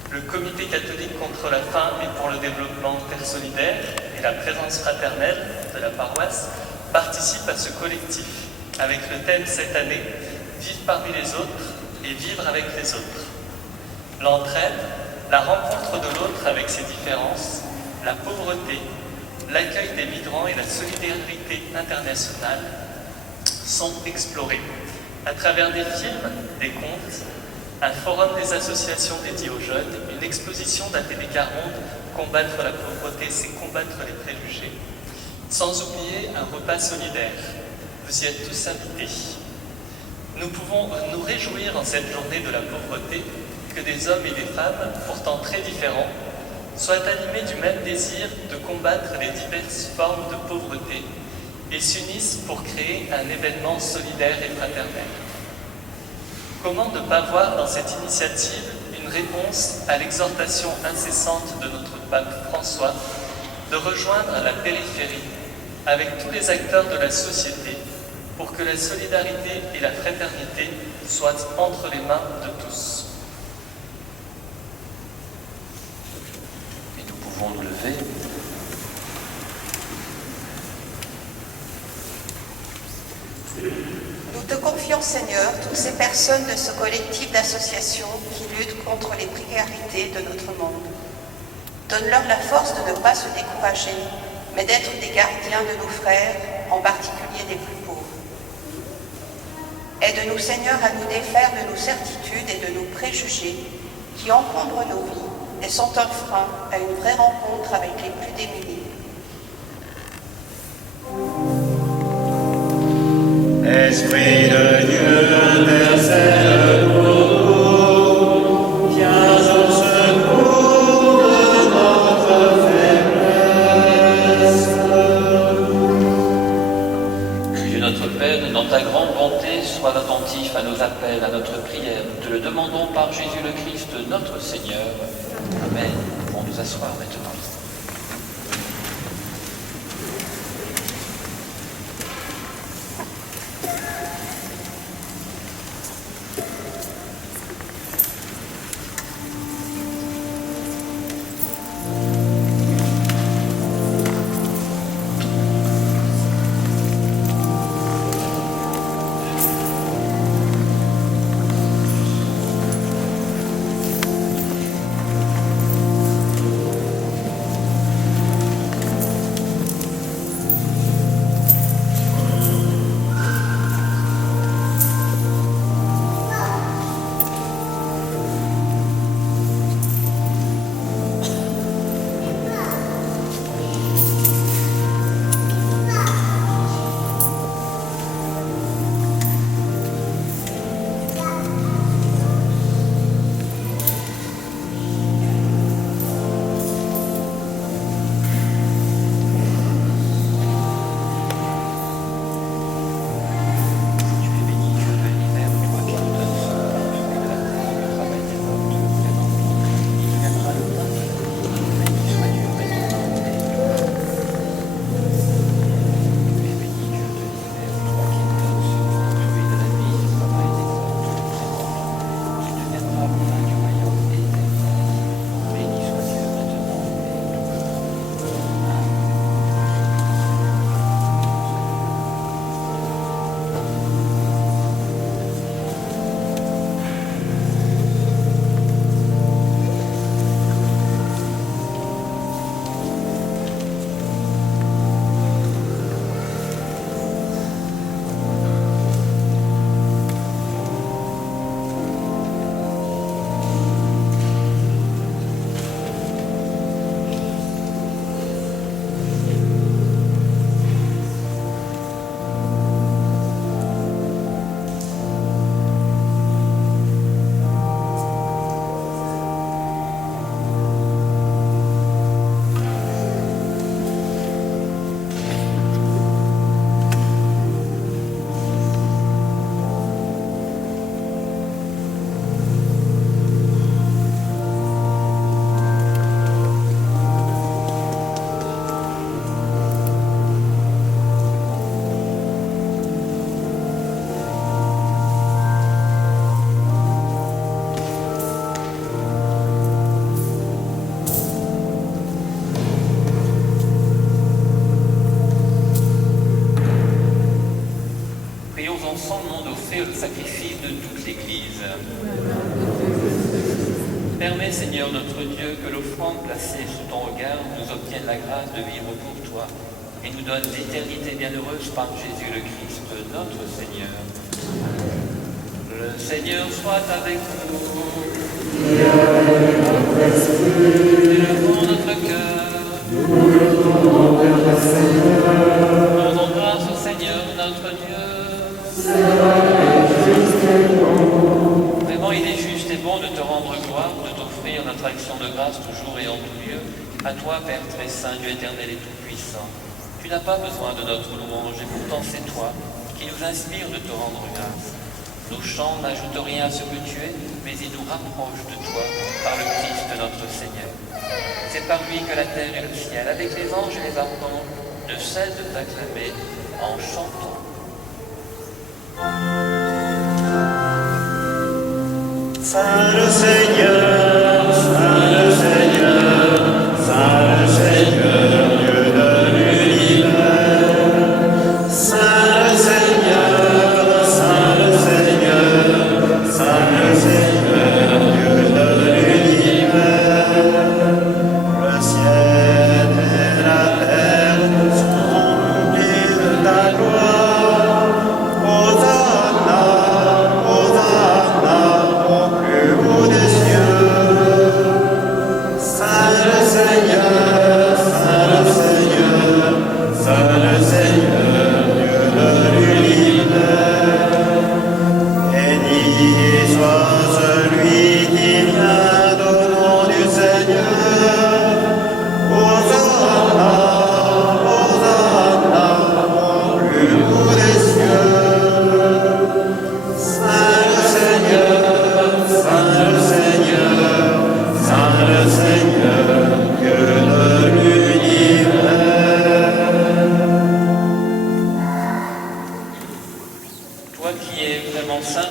Le Comité catholique contre la faim et pour le développement Terre solidaire et la présence fraternelle de la paroisse participent à ce collectif avec le thème cette année « Vivre parmi les autres et vivre avec les autres ». L'entraide, la rencontre de l'autre avec ses différences, la pauvreté, l'accueil des migrants et la solidarité internationale sont explorés à travers des films, des contes, un forum des associations dédiées aux jeunes, une exposition d'Athénée Carmonde, combattre la pauvreté, c'est combattre les préjugés, sans oublier un repas solidaire. Vous y êtes tous invités. Nous pouvons nous réjouir en cette journée de la pauvreté que des hommes et des femmes, pourtant très différents, soient animés du même désir de combattre les diverses formes de pauvreté et s'unissent pour créer un événement solidaire et fraternel. Comment ne pas voir dans cette initiative une réponse à l'exhortation incessante de notre pape François de rejoindre la périphérie avec tous les acteurs de la société pour que la solidarité et la fraternité soient entre les mains de tous. Pouvons nous lever. Nous te confions, Seigneur, toutes ces personnes de ce collectif d'associations qui luttent contre les précarités de notre monde. Donne-leur la force de ne pas se décourager, mais d'être des gardiens de nos frères, en particulier des plus pauvres. Aide-nous, Seigneur, à nous défaire de nos certitudes et de nos préjugés qui encombrent nos vies et sont un frein à une vraie rencontre avec les plus démunis. Esprit de Dieu, intercède pour nous, viens au secours de notre faiblesse. Dieu notre Père, dans ta grande bonté, sois attentif à nos appels, à notre prière. Te le demandons par Jésus le Christ, notre Seigneur. Amen. Nous pouvons nous asseoir maintenant. le sacrifice de toute l'Église. Permets, Seigneur notre Dieu, que l'offrande placée sous ton regard nous obtienne la grâce de vivre pour toi et nous donne l'éternité bienheureuse par Jésus le Christ, notre Seigneur. Le Seigneur soit avec nous. Élevons notre cœur. Rendons grâce au Seigneur notre Dieu. Vraiment, il est juste et bon de te rendre gloire, de t'offrir notre action de grâce toujours et en tout lieu. À toi, Père très saint, Dieu éternel et tout-puissant. Tu n'as pas besoin de notre louange, et pourtant c'est toi qui nous inspire de te rendre grâce. Nos chants n'ajoutent rien à ce que tu es, mais ils nous rapprochent de toi par le Christ notre Seigneur. C'est par lui que la terre et le ciel, avec les anges et les archanges, ne cessent de t'acclamer en chantant. Saint le Seigneur, Saint le Seigneur, Saint le Seigneur, Dieu de l'univers. Saint le Seigneur, Saint le Seigneur, Saint le Seigneur, Dieu de l'univers. Le ciel et la terre sont remplis de ta gloire. Hosanna, Hosanna, au plus haut des cieux.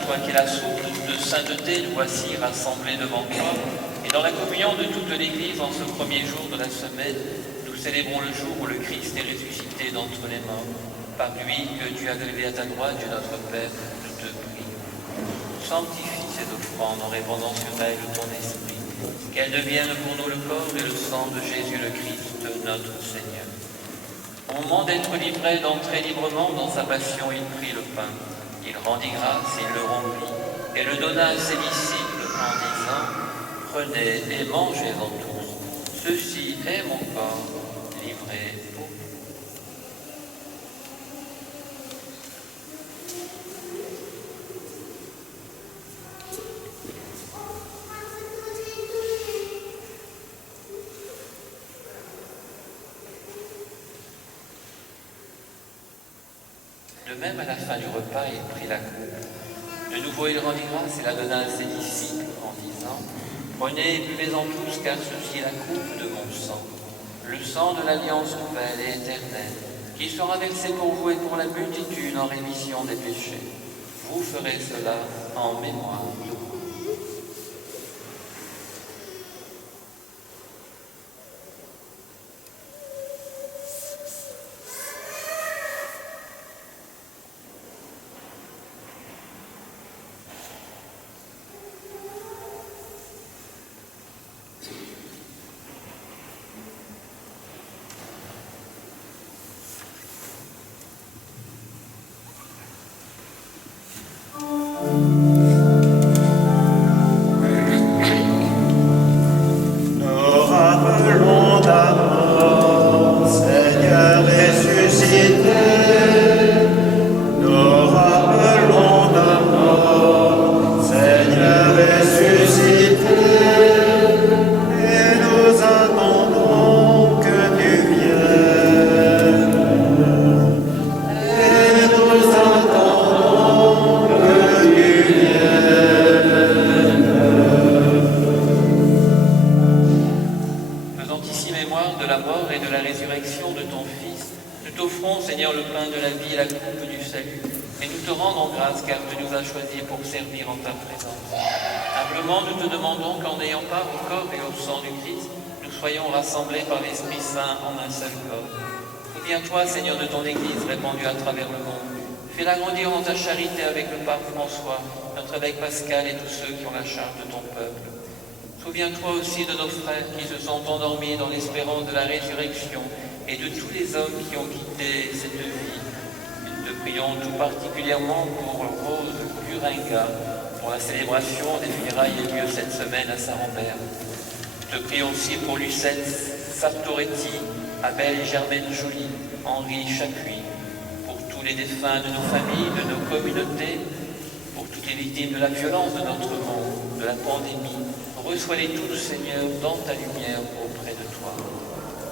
toi qui es la source de sainteté, nous voici rassemblés devant toi. Et dans la communion de toute l'Église, en ce premier jour de la semaine, nous célébrons le jour où le Christ est ressuscité d'entre les morts. Par lui que tu as élevé à ta droite, Dieu notre Père, nous te prions. Sanctifie ces offrandes en répandant sur elles ton esprit, qu'elles deviennent pour nous le corps et le sang de Jésus le Christ, notre Seigneur. Au moment d'être livré, d'entrer librement dans sa passion, il prit le pain. Il rendit grâce, il le rompit et le donna à ses disciples en disant « Prenez et mangez-en tous. Ceci est mon corps livré pour vous. » De même, à la fin du repas, il prit la coupe. De nouveau, il rendit grâce et la donna à ses disciples en disant « Prenez et buvez-en tous, car ceci est la coupe de mon sang, le sang de l'alliance nouvelle et éternelle, qui sera versé pour vous et pour la multitude en rémission des péchés. Vous ferez cela en mémoire de moi. » Nous rappelons ta mort, Seigneur ressuscité. Nous rappelons ta mort, Seigneur ressuscité. Et nous attendons que tu viennes. Et nous attendons que tu viennes. Faisant ici mémoire de la mort et de la résurrection de ton Fils, nous t'offrons, Seigneur, le pain de la vie et la coupe du salut, et nous te rendons grâce car tu nous as choisis pour servir en ta présence. Humblement, nous te demandons qu'en ayant part au corps et au sang du Christ, nous soyons rassemblés par l'Esprit Saint en un seul corps. Souviens-toi, Seigneur, de ton Église répandue à travers le monde. Fais-la grandir en ta charité avec le pape François, notre évêque Pascal et tous ceux qui ont la charge de ton peuple. Souviens-toi aussi de nos frères qui se sont endormis dans l'espérance de la résurrection et de tous les hommes qui ont quitté cette vie. Nous te prions tout particulièrement pour Rose Curinga, pour la célébration des funérailles et lieu cette semaine à Saint-Rambert. Nous te prions aussi pour Lucette Sartoretti, Abel et Germaine Joly, Henri Chapuis, pour tous les défunts de nos familles, de nos communautés, pour toutes les victimes de la violence de notre monde, de la pandémie. Reçois-les tous, Seigneur, dans ta lumière auprès de toi.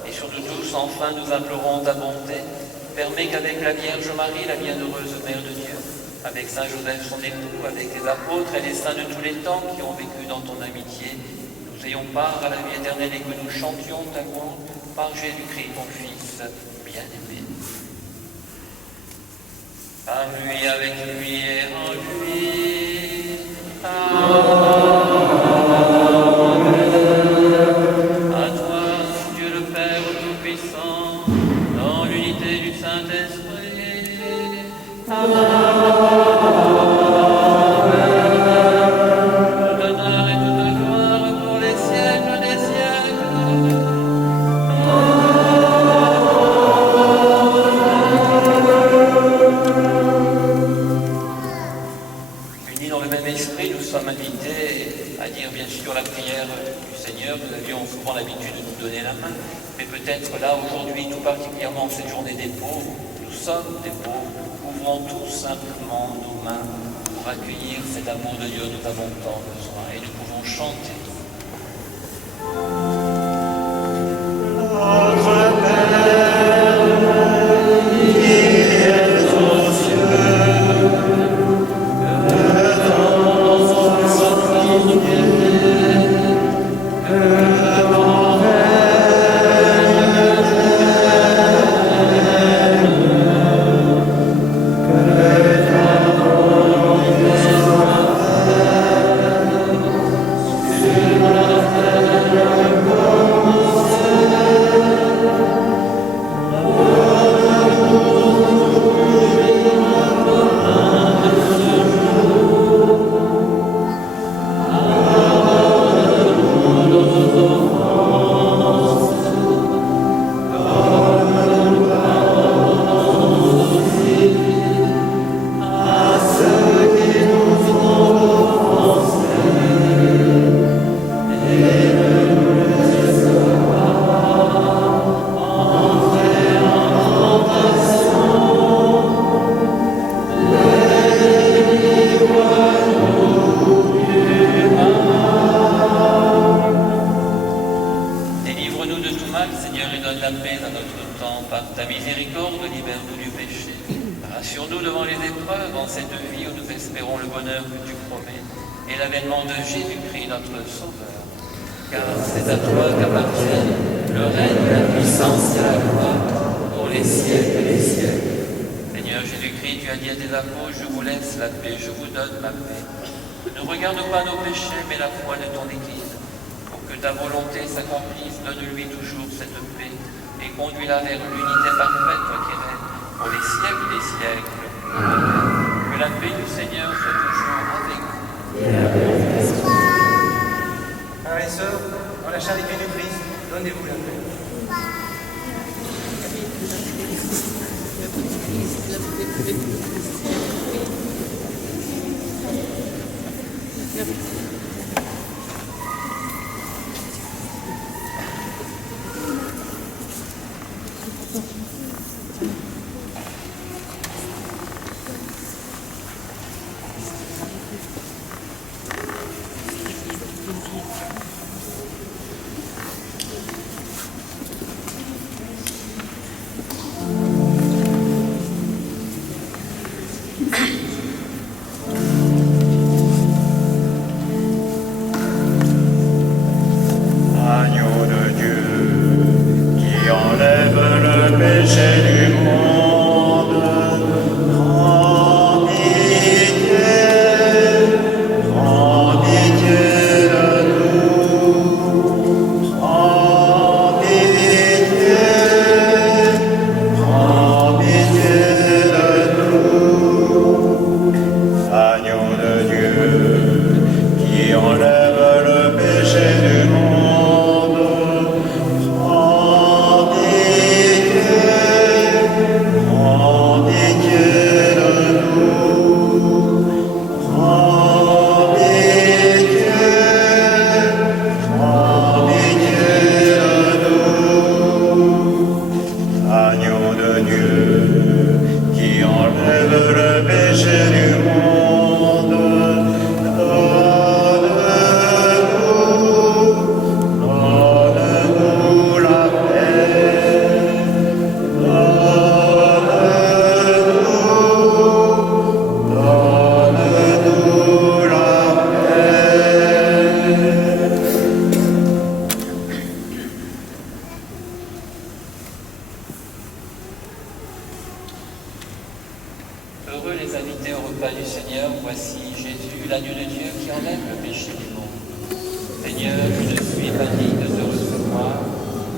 Et surtout tous, enfin, nous implorons ta bonté. Permets qu'avec la Vierge Marie, la bienheureuse Mère de Dieu, avec Saint Joseph, son époux, avec les apôtres et les saints de tous les temps qui ont vécu dans ton amitié, nous ayons part à la vie éternelle et que nous chantions ta louange par Jésus-Christ, ton Fils bien-aimé. Par lui, avec lui et en lui. Amen. À toi, Dieu le Père Tout-Puissant, dans l'unité du Saint-Esprit. Amen. Tout honneur et toute gloire pour les siècles des siècles. Unis dans le même esprit, nous sommes invités à dire bien sûr la prière du Seigneur. Nous avions souvent l'habitude de nous donner la main, mais peut-être là aujourd'hui, tout particulièrement cette journée des pauvres, nous sommes des pauvres. Ouvrons tous simplement nos mains pour accueillir cet amour de Dieu dont nous avons tant besoin et nous pouvons chanter. Notre Père, qui es aux cieux, que ton nom soit sanctifié, que ton règne vienne, que ta volonté soit cette vie où nous espérons le bonheur que tu promets et l'avènement de Jésus-Christ, notre Sauveur. Car c'est à toi qu'appartiennent le règne, la puissance et la gloire pour les siècles et les siècles. Seigneur Jésus-Christ, tu as dit à tes apôtres, je vous laisse la paix, je vous donne ma paix. Ne regarde pas nos péchés, mais la foi de ton Église. Pour que ta volonté s'accomplisse, donne-lui toujours cette paix et conduis-la vers l'unité parfaite, toi qui règnes pour les siècles des siècles. Amen. Que la paix du Seigneur soit toujours avec vous. Frères et sœurs, dans la charité du Christ, donnez-vous la paix. Agneau de Dieu, qui enlève le péché du monde, prends pitié de nous, prends pitié de nous. Agneau de Dieu, qui enlève le péché du monde, prends pitié de nous, prends pitié de nous. Agneau de Dieu, qui enlève le péché du monde, donne-nous la paix, donne-nous la paix. Heureux les invités au repas du Seigneur, voici Jésus, l'agneau de Dieu qui enlève le péché du monde. Seigneur, je ne suis pas digne de te recevoir,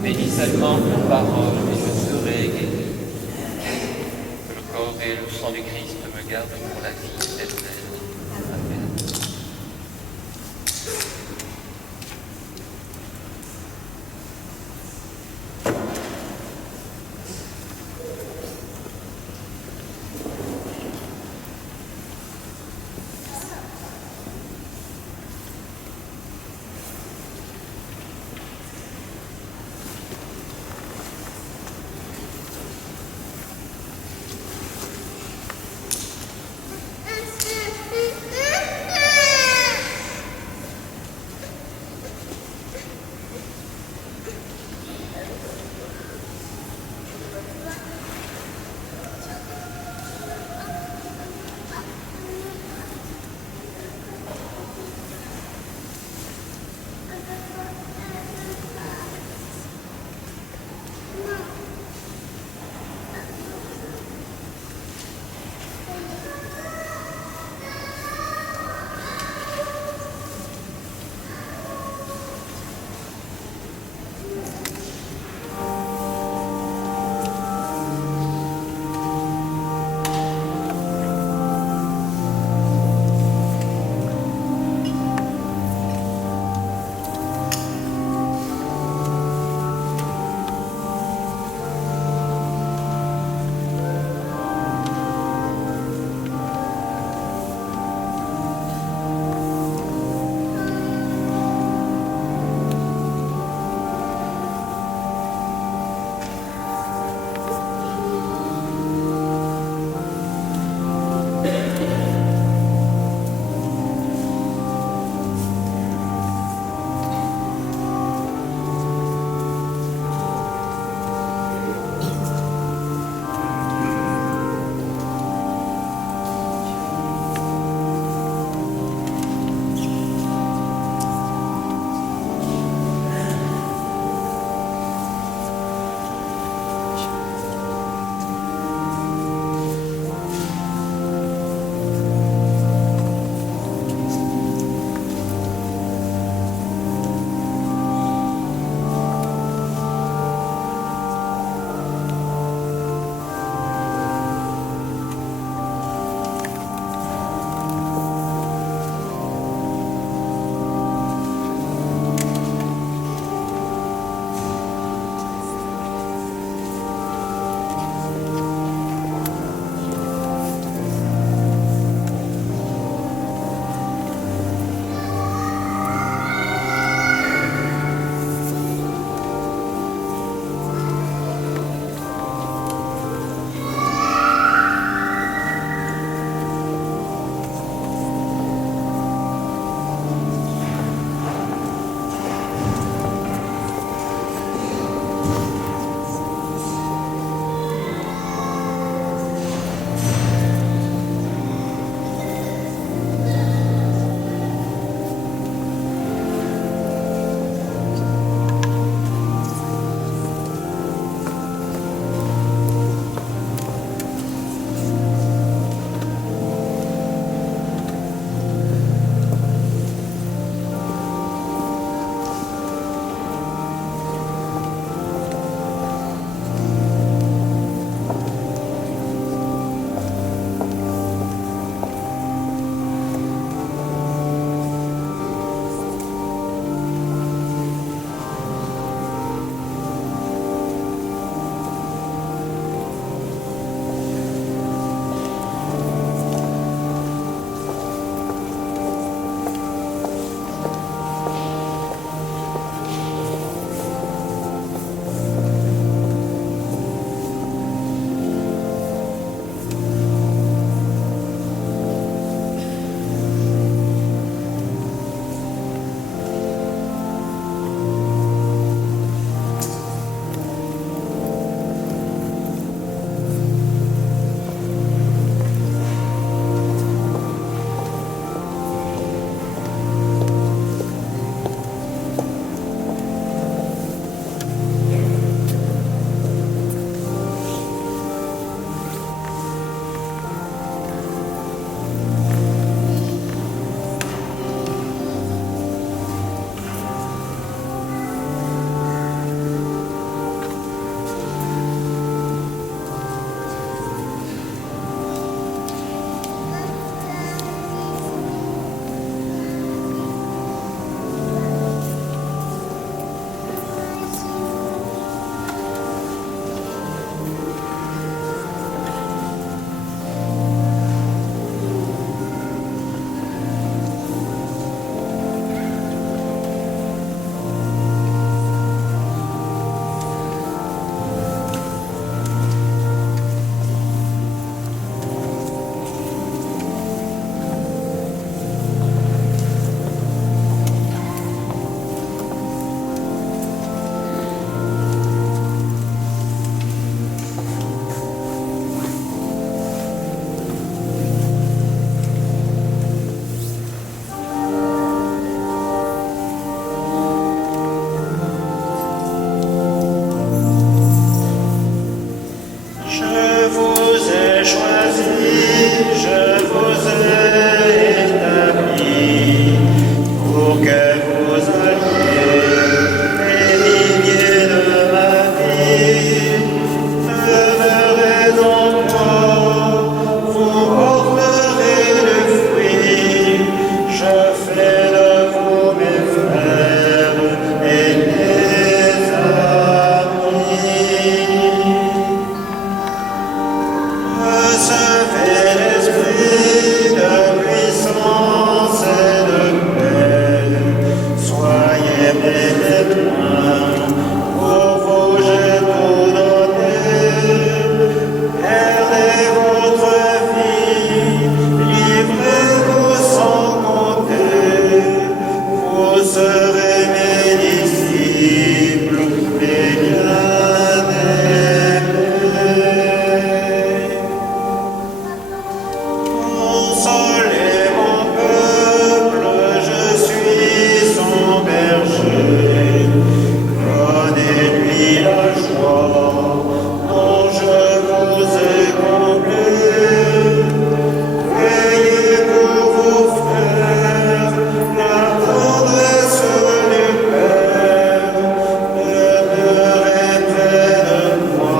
mais dis seulement une parole et je serai guéri. Que le corps et le sang du Christ me gardent pour la vie éternelle. Amen. fais de vous mes frères et mes amis. Recevez l'esprit de puissance et de paix. Soyez mes témoins, pour vous j'ai tout donné. Perdez votre vie, livrez-vous sans compter. Vous serez mes disciples, les bien-aimés. Consolez mon peuple, je suis son berger. Donnez-lui la joie dont je vous ai comblé. Veillez pour vos frères, la tendresse du Père. Demeurez près de moi,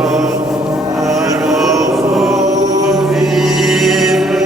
alors vous vivrez.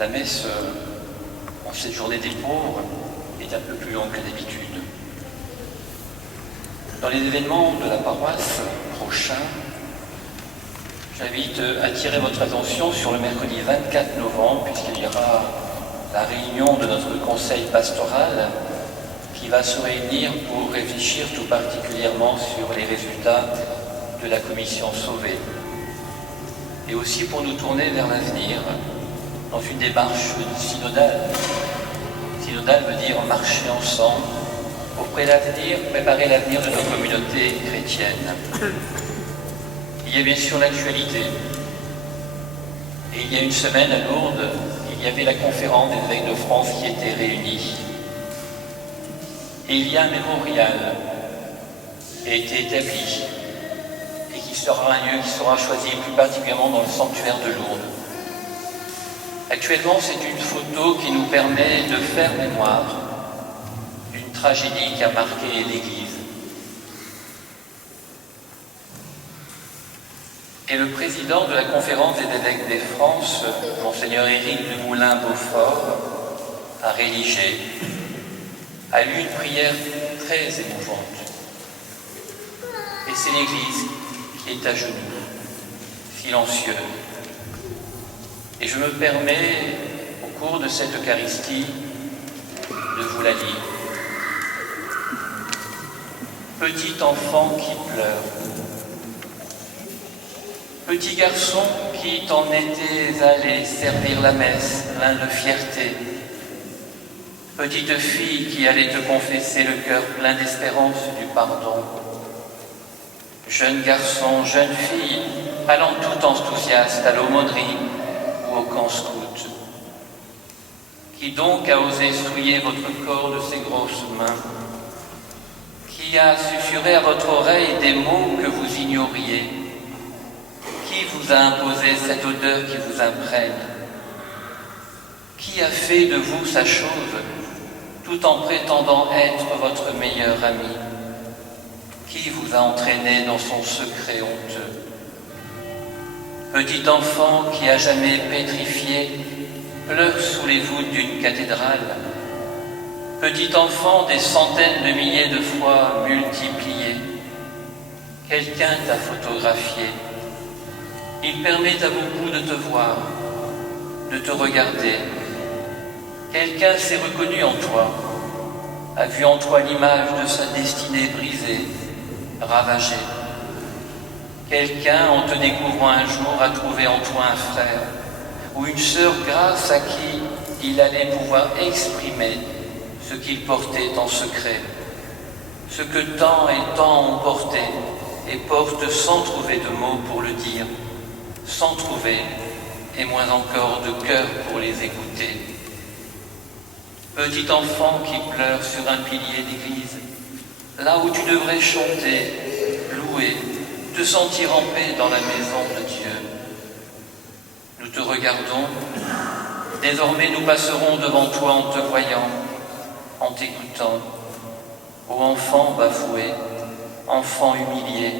La messe en cette journée des pauvres est un peu plus longue que d'habitude. Dans les événements de la paroisse prochains, j'invite à attirer votre attention sur le mercredi 24 novembre, puisqu'il y aura la réunion de notre conseil pastoral qui va se réunir pour réfléchir tout particulièrement sur les résultats de la commission Sauvé et aussi pour nous tourner vers l'avenir dans une démarche synodale. Synodale veut dire marcher ensemble pour préparer l'avenir de nos communautés chrétiennes. Il y a bien sûr l'actualité. Et il y a une semaine à Lourdes, il y avait la conférence des évêques de France qui était réunie. Et il y a un mémorial qui a été établi et qui sera un lieu qui sera choisi plus particulièrement dans le sanctuaire de Lourdes. Actuellement, c'est une photo qui nous permet de faire mémoire d'une tragédie qui a marqué l'Église. Et le président de la conférence des évêques de France, Monseigneur Éric Dumoulin-Beaufort, a rédigé, a lu une prière très émouvante. Et c'est l'Église qui est à genoux, silencieuse. Et je me permets, au cours de cette Eucharistie, de vous la lire. Petit enfant qui pleure, petit garçon qui t'en étais allé servir la messe, plein de fierté, petite fille qui allait te confesser le cœur plein d'espérance du pardon, jeune garçon, jeune fille, allant tout enthousiaste à l'aumônerie ou au camp scout. Qui donc a osé souiller votre corps de ses grosses mains? Qui a susurré à votre oreille des mots que vous ignoriez? Qui vous a imposé cette odeur qui vous imprègne? Qui a fait de vous sa chose, tout en prétendant être votre meilleur ami? Qui vous a entraîné dans son secret honteux? Petit enfant qui a jamais pétrifié, pleure sous les voûtes d'une cathédrale. Petit enfant des centaines de milliers de fois multipliés, quelqu'un t'a photographié. Il permet à beaucoup de te voir, de te regarder. Quelqu'un s'est reconnu en toi, a vu en toi l'image de sa destinée brisée, ravagée. Quelqu'un, en te découvrant un jour, a trouvé en toi un frère ou une sœur grâce à qui il allait pouvoir exprimer ce qu'il portait en secret, ce que tant et tant ont porté et portent sans trouver de mots pour le dire, sans trouver, et moins encore de cœur pour les écouter. Petit enfant qui pleure sur un pilier d'église, là où tu devrais chanter, louer, te sentir en paix dans la maison de Dieu. Nous te regardons, désormais nous passerons devant toi en te voyant, en t'écoutant. Ô enfant bafoué, enfant humilié,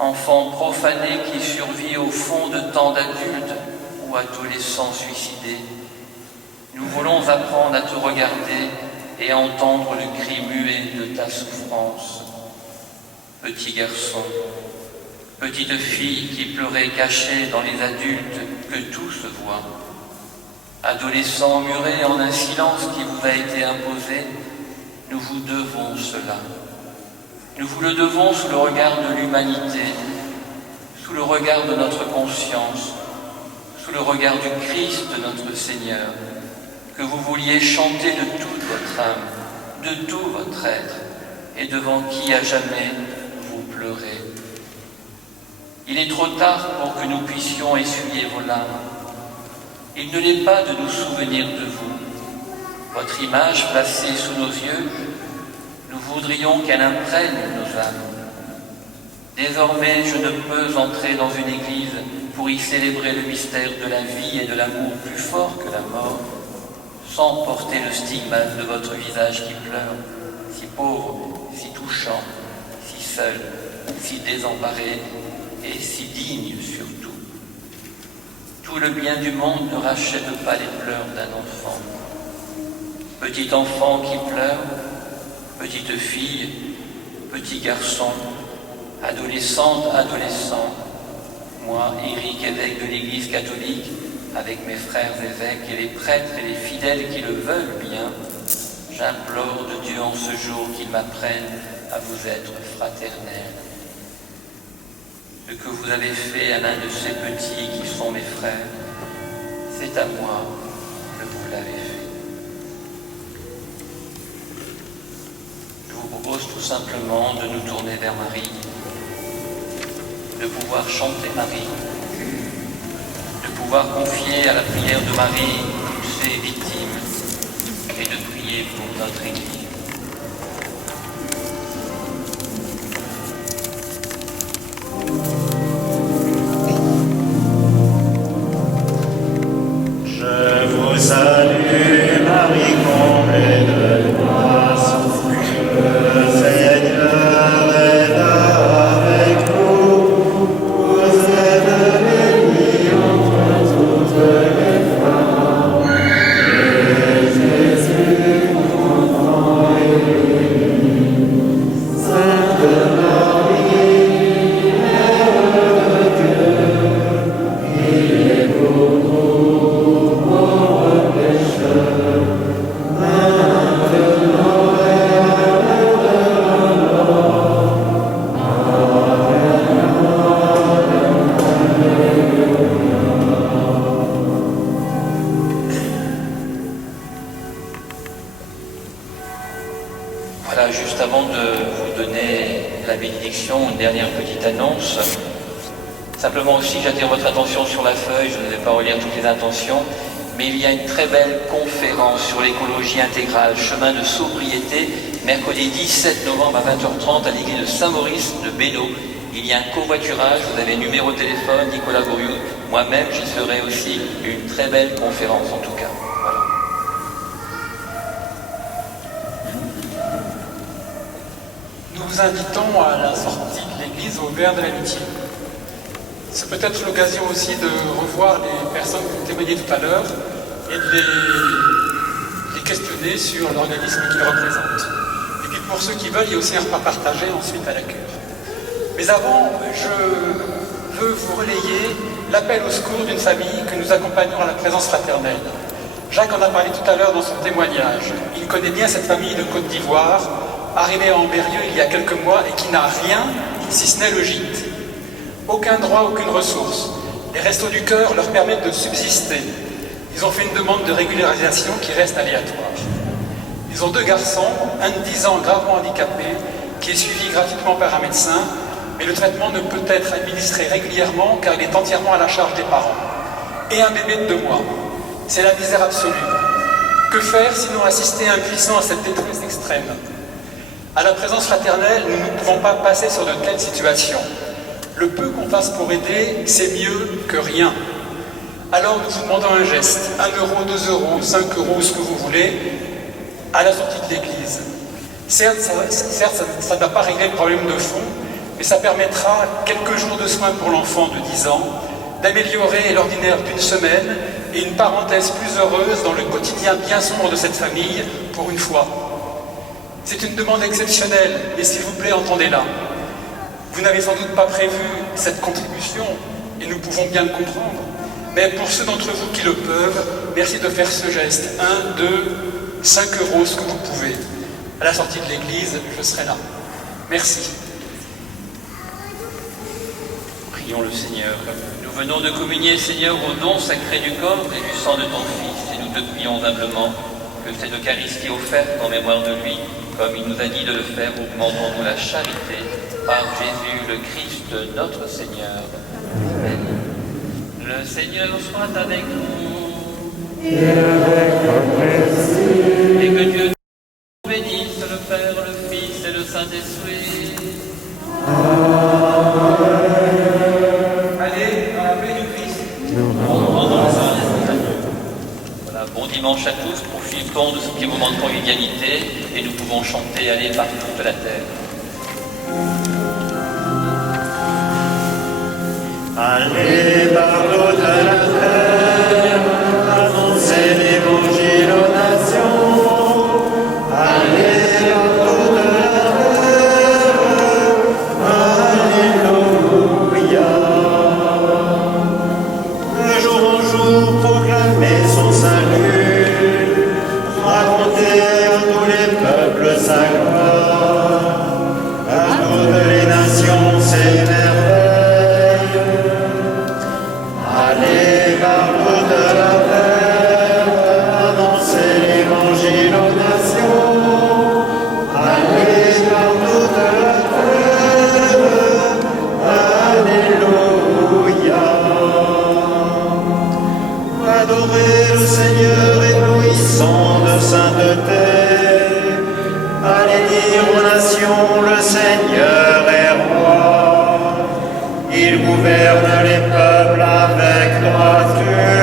enfant profané qui survit au fond de tant d'adultes ou adolescents suicidés, nous voulons apprendre à te regarder et à entendre le cri muet de ta souffrance. Petit garçon, petite fille qui pleurait cachée dans les adultes que tout se voit, adolescent muré en un silence qui vous a été imposé, nous vous devons cela. Nous vous le devons sous le regard de l'humanité, sous le regard de notre conscience, sous le regard du Christ, notre Seigneur, que vous vouliez chanter de toute votre âme, de tout votre être, et devant qui à jamais vous pleurez. Il est trop tard pour que nous puissions essuyer vos larmes. Il ne l'est pas de nous souvenir de vous. Votre image placée sous nos yeux, nous voudrions qu'elle imprègne nos âmes. Désormais, je ne peux entrer dans une église pour y célébrer le mystère de la vie et de l'amour plus fort que la mort, sans porter le stigmate de votre visage qui pleure, si pauvre, si touchant, si seul, si désemparé et si digne surtout. Tout le bien du monde ne rachète pas les pleurs d'un enfant. Petit enfant qui pleure, petite fille, petit garçon, adolescente, adolescent, moi, Éric, évêque de l'Église catholique, avec mes frères évêques et les prêtres et les fidèles qui le veulent bien, j'implore de Dieu en ce jour qu'il m'apprenne à vous être fraternel. Ce que vous avez fait à l'un de ces petits qui sont mes frères, c'est à moi que vous l'avez fait. Je vous propose tout simplement de nous tourner vers Marie, de pouvoir chanter Marie, de pouvoir confier à la prière de Marie toutes ses victimes et de prier pour notre Église. Je vous salue, Marie, comblée de grâce. Le Seigneur est avec nous. Vous êtes bénie entre toutes les femmes. Et Jésus, enfant, est béni. Sainte Marie, Mère de Dieu, priez pour nous, pauvres pécheurs, maintenant et à l'heure de notre mort. Voilà, juste avant de vous donner la bénédiction, une dernière petite annonce. Simplement aussi, j'attire votre attention sur la feuille, je ne vais pas relire toutes les intentions, mais il y a une très belle conférence sur l'écologie intégrale, chemin de sobriété, mercredi 17 novembre à 20h30 à l'église de Saint-Maurice de Bénaud. Il y a un covoiturage, vous avez numéro de téléphone, Nicolas Bourriou, moi-même j'y serai aussi, une très belle conférence en tout cas. Voilà. Nous vous invitons à la sortie de l'église au verre de l'amitié. C'est peut-être l'occasion aussi de revoir les personnes qui ont témoigné tout à l'heure, et de les questionner sur l'organisme qu'ils représentent. Et puis pour ceux qui veulent, il y a aussi un repas partagé ensuite à la cure. Mais avant, je veux vous relayer l'appel au secours d'une famille que nous accompagnons à la présence fraternelle. Jacques en a parlé tout à l'heure dans son témoignage. Il connaît bien cette famille de Côte d'Ivoire, arrivée à Ambérieu il y a quelques mois et qui n'a rien, si ce n'est le gîte. Aucun droit, aucune ressource. Les restos du cœur leur permettent de subsister. Ils ont fait une demande de régularisation qui reste aléatoire. Ils ont 2 garçons, un de 10 ans gravement handicapé, qui est suivi gratuitement par un médecin, mais le traitement ne peut être administré régulièrement car il est entièrement à la charge des parents. Et un bébé de 2 mois. C'est la misère absolue. Que faire sinon assister impuissant à cette détresse extrême? À la présence fraternelle, nous ne pouvons pas passer sur de telles situations. Le peu qu'on fasse pour aider, c'est mieux que rien. Alors nous vous demandons un geste, 1 euro, 2 euros, 5 euros, ce que vous voulez, à la sortie de l'église. Certes, ça n'a pas réglé le problème de fond, mais ça permettra quelques jours de soins pour l'enfant de 10 ans, d'améliorer l'ordinaire d'une semaine et une parenthèse plus heureuse dans le quotidien bien sombre de cette famille, pour une fois. C'est une demande exceptionnelle, mais s'il vous plaît, entendez-la. Vous n'avez sans doute pas prévu cette contribution, et nous pouvons bien le comprendre, mais pour ceux d'entre vous qui le peuvent, merci de faire ce geste. 1, 2, 5 euros, ce que vous pouvez. À la sortie de l'église, je serai là. Merci. Prions le Seigneur. Nous venons de communier, Seigneur, au don sacré du corps et du sang de ton Fils, et nous te prions humblement que cette Eucharistie offerte en mémoire de lui, comme il nous a dit de le faire, augmentons-nous la charité par Jésus le Christ, notre Seigneur. Amen. Le Seigneur soit avec vous. Et avec votre esprit. Et que Dieu nous bénisse, le Père, le Fils et le Saint-Esprit. Allez, dans la paix du Christ. Voilà, bon dimanche à tous, profitons de ce petit moment de convivialité et nous pouvons chanter Aller par toute la terre. Allez par toute la terre, annoncez l'évangile aux nations. Allez par toute la terre, alléluia. De jour en jour, proclamez son salut, racontez à tous les peuples sa gloire, à toutes les nations ses merveilles. Allez par toute la terre, annoncez l'évangile aux nations. Allez par toute la terre, alléluia. Adorez le Seigneur éblouissant de sainteté. Allez dire aux nations, le Seigneur est roi. Il gouverne les peuples avec droiture.